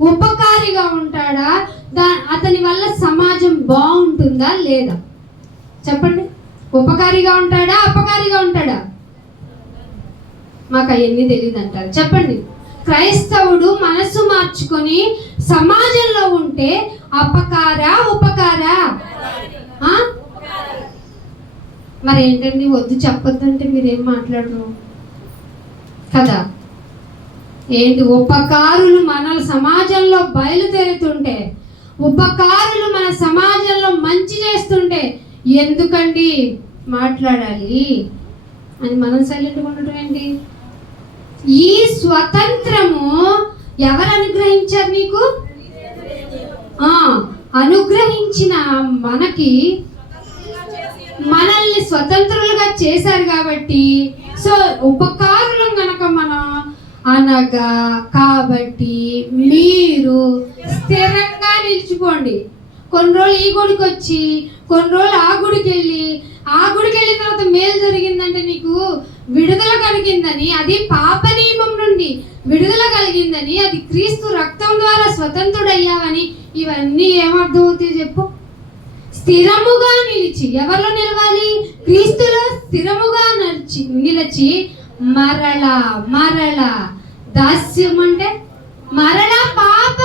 ఉపకారిగా ఉంటాడా? అతని వల్ల సమాజం బాగుంటుందా లేదా? చెప్పండి. ఉపకారిగా ఉంటాడా, అపకారిగా ఉంటాడా? మాకు అవన్నీ తెలియదు అంటారు. చెప్పండి. క్రైస్తవుడు మనసు మార్చుకొని సమాజంలో ఉంటే అపకారా, ఉపకారా? మరి ఏంటండి, వద్దు చెప్పొద్దంటే మీరేం మాట్లాడరు కదా. ఏంటి, ఉపకారులు మన సమాజంలో బయలుదేరుతుంటే, ఉపకారులు మన సమాజంలో మంచి చేస్తుంటే ఎందుకండి మాట్లాడాలి అని మనం సైలెంట్గా ఉండటం ఏంటి? ఈ స్వతంత్రము ఎవరు అనుగ్రహించారు నీకు? అనుగ్రహించిన మనల్ని స్వతంత్రులుగా చేశారు కాబట్టి, సో ఉపకారులం గనక మనం అనగా కాబట్టి మీరు స్థిరంగా నిలిచిపోండి. కొన్ని రోజులు ఈ గుడికి వచ్చి, కొన్ని రోజులు ఆ గుడికి వెళ్ళి, ఆ గుడికి వెళ్ళిన తర్వాత మేలు జరిగిందంటే నీకు విడుదల కలిగిందని, అది పాప నియమం నుండి విడుదల కలిగిందని, అది క్రీస్తు రక్తం ద్వారా స్వతంత్రుడయ్యావని, ఇవన్నీ ఏమర్థం అవుతాయి చెప్పు? స్థిరముగా నిలిచి, ఎవరిలో నిలవాలి? క్రీస్తులో స్థిరముగా నిలిచి మరలా దాస్యం అంటే మరలా పాప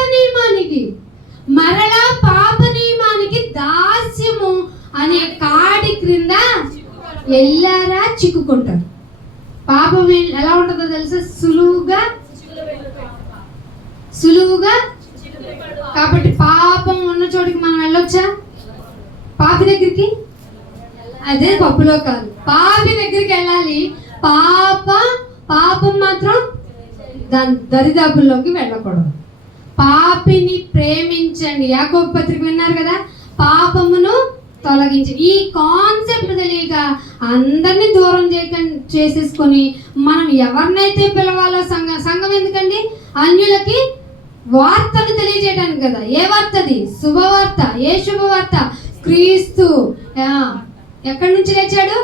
నియమానికి దాస్యము అనే కాడి క్రింద ఎల్లారా చిక్కుకుంటారు. పాపం ఎలా ఉంటుందో తెలుసా? సులువుగా. కాబట్టి పాపం ఉన్న చోటికి మనం వెళ్ళొచ్చా? పాపి దగ్గరికి? అదే పప్పులో కాదు, పాపి దగ్గరికి వెళ్ళాలి. పాపం మాత్రం దాని దరిదాపుల్లోకి వెళ్ళకూడదు. పాపిని ప్రేమించండి. యాకోబు పత్రిక విన్నారు కదా, పాపమును తొలగించి. ఈ కాన్సెప్ట్ తెలియక అందరినీ దూరం చేసేసుకొని మనం ఎవరినైతే పిలవాలో సంఘం ఎందుకండి? అన్యులకి వార్తను తెలియజేయడానికి కదా. ఏ వార్తది? శుభవార్త. ఏ శుభవార్త? క్రీస్తు ఎక్కడి నుంచి లేచాడు?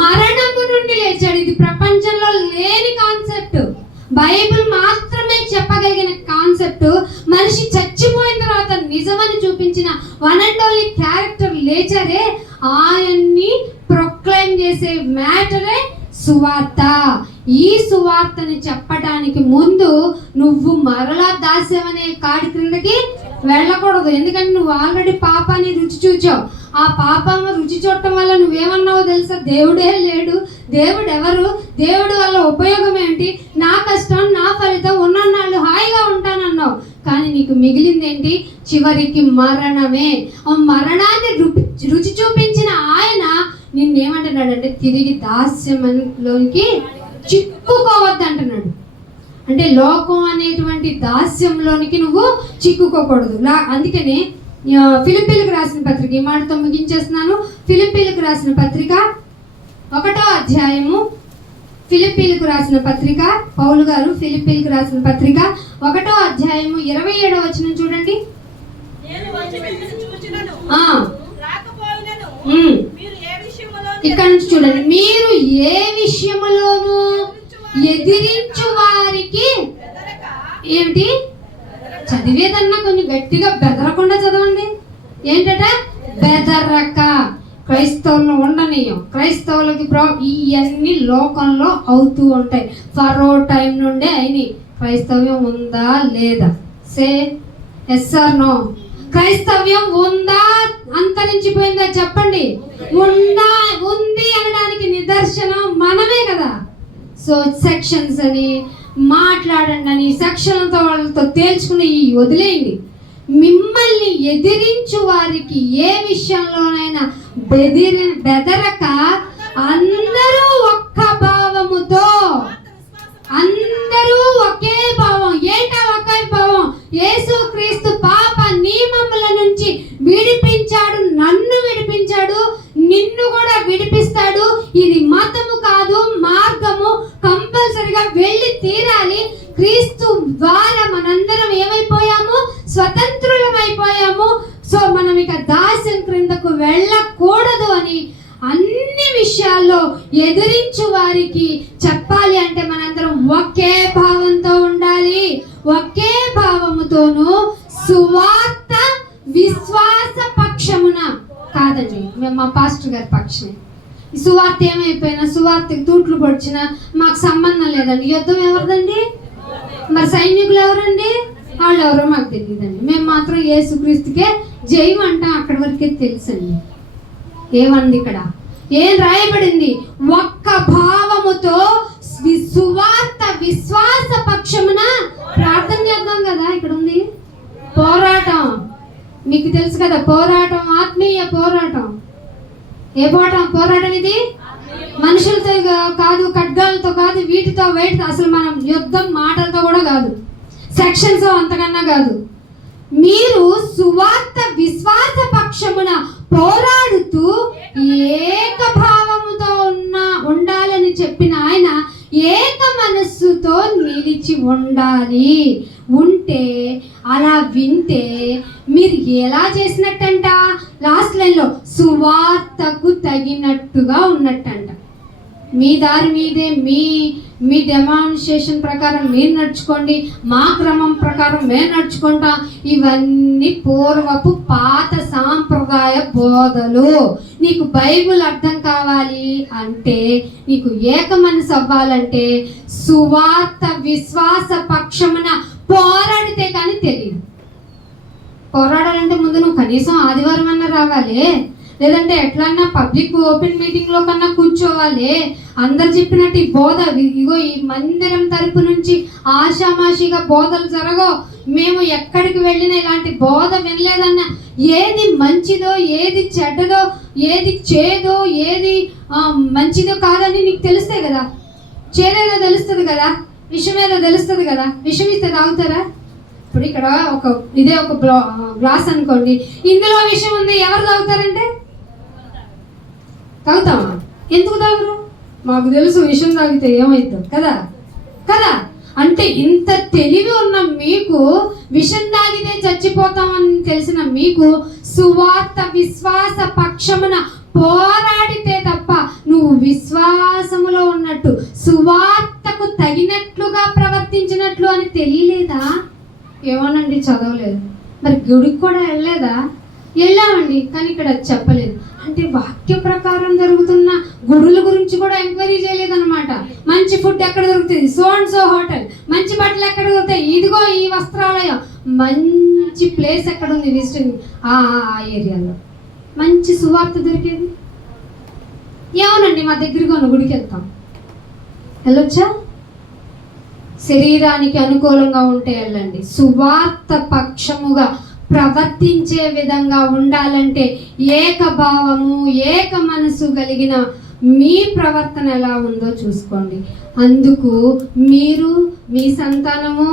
మరణము నుండి లేచాడు. ఇది ప్రపంచంలో లేని కాన్సెప్ట్, బైబిల్ మాత్రమే చెప్పగలిగిన కాన్సెప్ట్. మనిషి చచ్చిపోయిన తర్వాత నిజమని చూపించిన వన్ అండ్ ఓన్లీ క్యారెక్టర్ లేచరే, ఆయన్ని ప్రొక్లైమ్ చేసే మ్యాటరే సువార్త. ఈ సువార్తని చెప్పడానికి ముందు నువ్వు మరలా దాస్యం అనే కాడి క్రిందకి వెళ్ళకూడదు. ఎందుకంటే నువ్వు ఆల్రెడీ పాపాన్ని రుచి చూచావు. ఆ పాపం రుచి చూడటం వల్ల నువ్వేమన్నావో తెలుసా? దేవుడే లేడు. దేవుడు ఎవరు? దేవుడు వల్ల ఉపయోగం ఏంటి? నా కష్టం నా ఫలితం, ఉన్నన్నాళ్ళు హాయిగా ఉంటానన్నావు. కానీ నీకు మిగిలింది ఏంటి? చివరికి మరణమే. ఆ మరణాన్ని రుచి చూపించిన ఆయన నిన్నేమంటున్నాడంటే తిరిగి దాస్యంలోనికి చిక్కుకోవద్దు అంటున్నాడు. అంటే లోకం అనేటువంటి దాస్యంలోనికి నువ్వు చిక్కుకోకూడదు. అందుకనే ఫిలిప్పీలకు రాసిన పత్రిక, ఈ మాటతో ముగించేస్తున్నాను. ఫిలిప్పీలకు రాసిన పత్రిక 1వ అధ్యాయము, ఫిలిప్పీలకు రాసిన పత్రిక, పౌలు గారు ఫిలిప్పీలకు రాసిన పత్రిక 1వ అధ్యాయము 27వ వచనం చూడండి. ఇక్కడ నుంచి చూడండి. మీరు ఏ విషయములోనూ ఎదిరించు వారికి ఏమిటి? చదివేదన్నా కొంచెం గట్టిగా బెదరకుండా చదవండి. ఏంటట? బెదరక. క్రైస్తవుల్లో ఉండనీయం. క్రైస్తవులకి ఇవన్నీ లోకంలో అవుతూ ఉంటాయి. ఫరో టైం నుండే అయినాయి. క్రైస్తవ్యం ఉందా లేదా? Say yes or no. క్రైస్తవ్యం ఉందా? అంతరించిపోయిందా? చెప్పండి. ఉంది అనడానికి నిదర్శనం మనమే కదా. సో సెక్షన్స్ అని మాట్లాడండి అని సెక్షన్లతో వాళ్ళతో తేల్చుకుని వదిలేయండి. మిమ్మల్ని ఎదిరించు వారికి ఏ విషయంలోనైనా బెదరక అందరూ ఒక్క భావముతో, అందరూ ఒకే భావం. ఏంటా ఒకే భావం? యేసు క్రీస్తు పాప నియమముల నుంచి విడిపించాడు, నన్ను విడిపించాడు, నిన్ను కూడా విడిపిస్తాడు. ఇది మతము కాదు, మార్గము. కంపల్సరిగా వెళ్ళి తీరాలి. క్రీస్తు ద్వారా మనందరం ఏమైపోయాము? స్వతంత్రులమైపోయాము. సో మనం ఇక దాస్యం క్రిందకు వెళ్ళకూడదు అని అన్ని విషయాల్లో ఎదిరించు వారికి చెప్పాలి. అంటే మనందరం ఒకే భావంతో ఉండాలి. ఒకే భావముతోను సువార్త విశ్వాస పక్షమున కాదండి, మేము మా పాస్టర్ గారి పక్షమే. ఈ సువార్త ఏమైపోయినా, సువార్తకి తూట్లు పొడిచినా మాకు సంబంధం లేదండి. యుద్ధం ఎవరిదండి? మరి సైనికులు ఎవరండి? వాళ్ళు ఎవరో మాకు తెలియదండి. మేము మాత్రం యేసుక్రీస్తుకే జయం అంటాం. అక్కడి వరకే తెలుసండి. ఏమంది ఇక్కడ? ఏం రాయబడింది? ఒక్క భావముతో సువార్త విశ్వాస పక్షమున ప్రార్థన చేద్దాం కదా. ఇక్కడ ఉంది పోరాటం, మీకు తెలుసు కదా, పోరాటం ఆత్మీయ పోరాటం. ఏ పోరాటం ఇది? మనుషులతో కాదు, ఖడ్గాలతో కాదు, వీటితో అసలు మనం యుద్ధం మాటలతో కూడా కాదు, సెక్షన్స్ అంతకన్నా కాదు. మీరు సువార్త విశ్వాస పక్షమున పోరాడుతూ ఏకభావముతో ఉండాలని చెప్పిన ఆయన ఏక మనస్సుతో నిలిచి ఉండాలి. ఉంటే అలా వింటే మీరు ఎలా చేసినట్టంట? లాస్ట్ లైన్లో సువార్తకు తగినట్టుగా ఉన్నట్టంట. మీ దారి మీదే, మీ డెమాన్స్ట్రేషన్ ప్రకారం మీరు నడుచుకోండి, మా క్రమం ప్రకారం మేము నడుచుకుంటాం. ఇవన్నీ పూర్వపు పాత సాంప్రదాయ బోధలు. నీకు బైబిల్ అర్థం కావాలి అంటే, నీకు ఏక మనసు అవ్వాలంటే సువార్త విశ్వాస పక్షమున పోరాడితే కానీ తెలియదు. పోరాడాలంటే ముందు నువ్వు కనీసం ఆదివారం అన్నా రావాలి, లేదంటే ఎట్లన్నా పబ్లిక్ ఓపెన్ మీటింగ్లో కన్నా కూర్చోవాలి. అందరు చెప్పినట్టు ఈ బోధ, ఇగో ఈ మందిరం తరపు నుంచి ఆషామాషిగా బోధలు జరగవు. మేము ఎక్కడికి వెళ్ళినా ఇలాంటి బోధ వినలేదన్నా, ఏది మంచిదో ఏది చెడ్డదో, ఏది చేదో ఏది మంచిదో కాదని నీకు తెలుస్తాయి కదా. చేదేదో తెలుస్తుంది కదా, విషం ఏదో తెలుస్తుంది కదా. విషం ఇస్తే తాగుతారా? ఇప్పుడు ఇక్కడ ఇదే ఒక గ్లాస్ అనుకోండి, ఇందులో విషం ఉంది, ఎవరు తాగుతారంటే? తాగుతామా? ఎందుకు తాగరు? మాకు తెలుసు విషం తాగితే ఏమైద్దో కదా కదా. అంటే ఇంత తెలివి ఉన్న మీకు, విషం తాగితే చచ్చిపోతామని తెలిసిన మీకు, సువార్త విశ్వాస పక్షమున పోరాడితే తప్ప నువ్వు విశ్వాసములో ఉన్నట్టు, సువార్తకు తగినట్లుగా ప్రవర్తించినట్లు అని తెలియలేదా? ఏమోనండి చదవలేదు, మరి గుడికి కూడా వెళ్ళలేదా? వెళ్ళామండి, కానీ ఇక్కడ చెప్పలేదు. అంటే వాక్య ప్రకారం జరుగుతున్న గుడుల గురించి కూడా ఎంక్వైరీ చేయలేదన్నమాట. మంచి ఫుడ్ ఎక్కడ దొరుకుతుంది, సో అండ్ సో హోటల్, మంచి బట్టలు ఎక్కడ దొరుకుతాయి, ఇదిగో ఈ వస్త్రాలయం, మంచి ప్లేస్ ఎక్కడ ఉంది విజిటింగ్ ఆ ఏరియాలో, మంచి సువార్త దొరికేది. ఏమోనండి మా దగ్గరగా ఉన్న గుడికి వెళ్తాం, వెళ్ళొచ్చా? శరీరానికి అనుకూలంగా ఉంటే వెళ్ళండి. సువార్త పక్షముగా ప్రవర్తించే విధంగా ఉండాలంటే ఏకభావము, ఏక మనసు కలిగిన మీ ప్రవర్తన ఎలా ఉందో చూసుకోండి. అందుకు మీరు, మీ సంతానము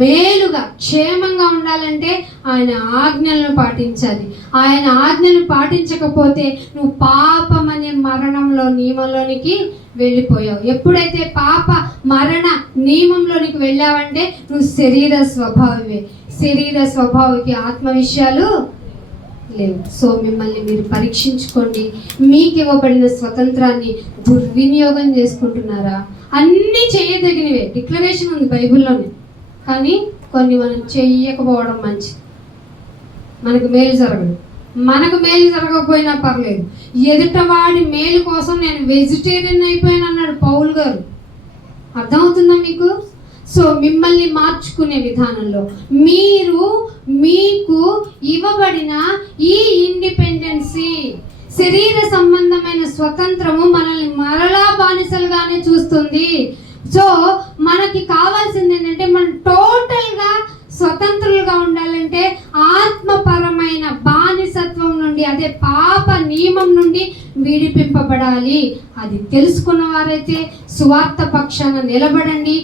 మేలుగా క్షేమంగా ఉండాలంటే ఆయన ఆజ్ఞలను పాటించాలి. ఆయన ఆజ్ఞలు పాటించకపోతే నువ్వు పాపం అనే మరణంలో నియమంలోనికి వెళ్ళిపోయావు. ఎప్పుడైతే పాప మరణ నియమంలోనికి వెళ్ళావంటే నువ్వు శరీర స్వభావమే. శరీర స్వభావికి ఆత్మ విషయాలు లేవు. సో మిమ్మల్ని మీరు పరీక్షించుకోండి. మీకు ఇవ్వబడిన స్వతంత్రాన్ని దుర్వినియోగం చేసుకుంటున్నారా? అన్నీ చేయదగినవే, డిక్లరేషన్ ఉంది బైబిల్లోనే, కానీ కొన్ని మనం చెయ్యకపోవడం మంచిది. మనకు మేలు జరగదు, మనకు మేలు జరగకపోయినా పర్లేదు. ఎదుటవాడి మేలు కోసం నేను వెజిటేరియన్ అయిపోయాను అన్నాడు పౌలు గారు. అర్థమవుతుందా మీకు? సో మిమ్మల్ని మార్చుకునే విధానంలో మీకు ఇవ్వబడిన ఈ ఇండిపెండెన్సీ, శరీర సంబంధమైన స్వతంత్రము మనల్ని మరలా బానిసలుగానే చూస్తుంది. సో మనకి కావాల్సింది ఏంటంటే, మనం టోటల్గా స్వతంత్రులుగా ఉండాలంటే ఆత్మపరమైన బానిసత్వం నుండి, అదే పాప నియమం నుండి విడిపింపబడాలి. అది తెలుసుకున్న వారైతే సువార్త పక్షాన నిలబడండి.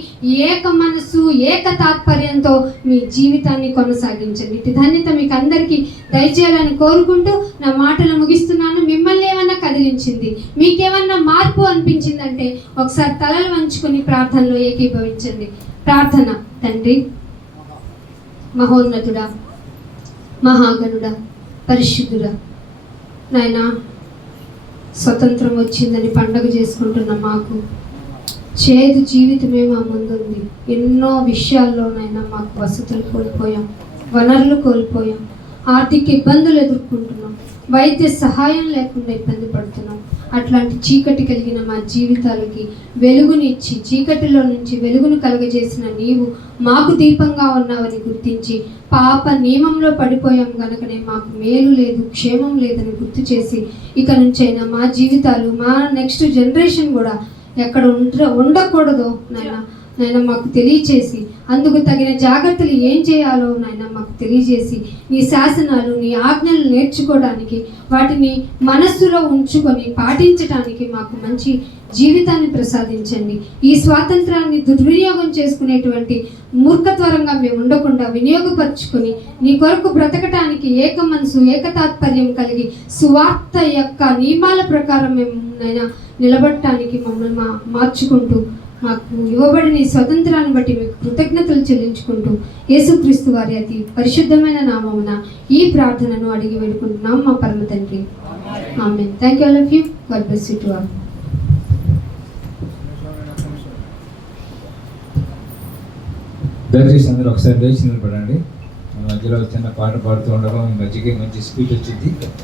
ఏక మనసు, ఏక తాత్పర్యంతో మీ జీవితాన్ని కొనసాగించండి. ఇటు ధన్యత మీకు అందరికీ దయచేయాలని కోరుకుంటూ నా మాటలు ముగిస్తున్నాను. మిమ్మల్ని ఏమన్నా కదిలించింది, మీకేమన్నా మార్పు అనిపించిందంటే ఒకసారి తలలు వంచుకొని ప్రార్థనలో ఏకీభవించండి. ప్రార్థన. తండ్రి, మహోన్నతుడా, మహాగణుడా, పరిశుద్ధుడా, నాయనా, స్వతంత్రం వచ్చిందని పండగ చేసుకుంటున్న మాకు చేదు జీవితమే మా ముందుంది. ఎన్నో విషయాల్లోనైనా మాకు వసతులు కోల్పోయాం, వనరులు కోల్పోయాం, ఆర్థిక ఇబ్బందులు ఎదుర్కొంటున్నాం, వైద్య సహాయం లేకుండా ఇబ్బంది పడుతున్నాం. అట్లాంటి చీకటి కలిగిన మా జీవితాలకి వెలుగునిచ్చి, చీకటిలో నుంచి వెలుగును కలుగజేసిన నీవు మాకు దీపంగా ఉన్నావని గుర్తించి, పాప నియమంలో పడిపోయాం గనుకనే మాకు మేలు లేదు, క్షేమం లేదని గుర్తు చేసి, ఇక నుంచైనా మా జీవితాలు, మా నెక్స్ట్ జనరేషన్ కూడా ఎక్కడ ఉండకూడదో నాయన, నాయన మాకు తెలియచేసి అందుకు తగిన జాగ్రత్తలు ఏం చేయాలో నాయన మాకు తెలియజేసి నీ శాసనాలు నీ ఆజ్ఞలు నేర్చుకోవడానికి వాటిని మనస్సులో ఉంచుకొని పాటించడానికి మాకు మంచి జీవితాన్ని ప్రసాదించండి. ఈ స్వాతంత్రాన్ని దుర్వినియోగం చేసుకునేటువంటి మూర్ఖత్వరంగా మేము ఉండకుండా వినియోగపరుచుకొని నీ కొరకు బ్రతకటానికి ఏక మనసు ఏకతాత్పర్యం కలిగి సువార్త యొక్క నియమాల ప్రకారం మేము నైనా నిలబడటానికి మమ్మల్ని మార్చుకుంటూ మాకు ఇవ్వబడిన ఈ స్వతంత్రాన్ని బట్టి మీకు కృతజ్ఞతలు చెల్లించుకుంటూ యేసుక్రీస్తు వారి అతి పరిశుద్ధమైన నామమున ఈ ప్రార్థనను అడిగి వేడుకుంటున్నాం మా పరమ తండ్రి. ఆమేన్. Thank you all of you. God bless you to all. దయచేసి అందరూ ఒకసారి లేచి నిలబడండి. మధ్యలో చిన్న పాట పాడుతూ ఉండగా మీ మధ్యకి మంచి స్పీచ్ వచ్చింది.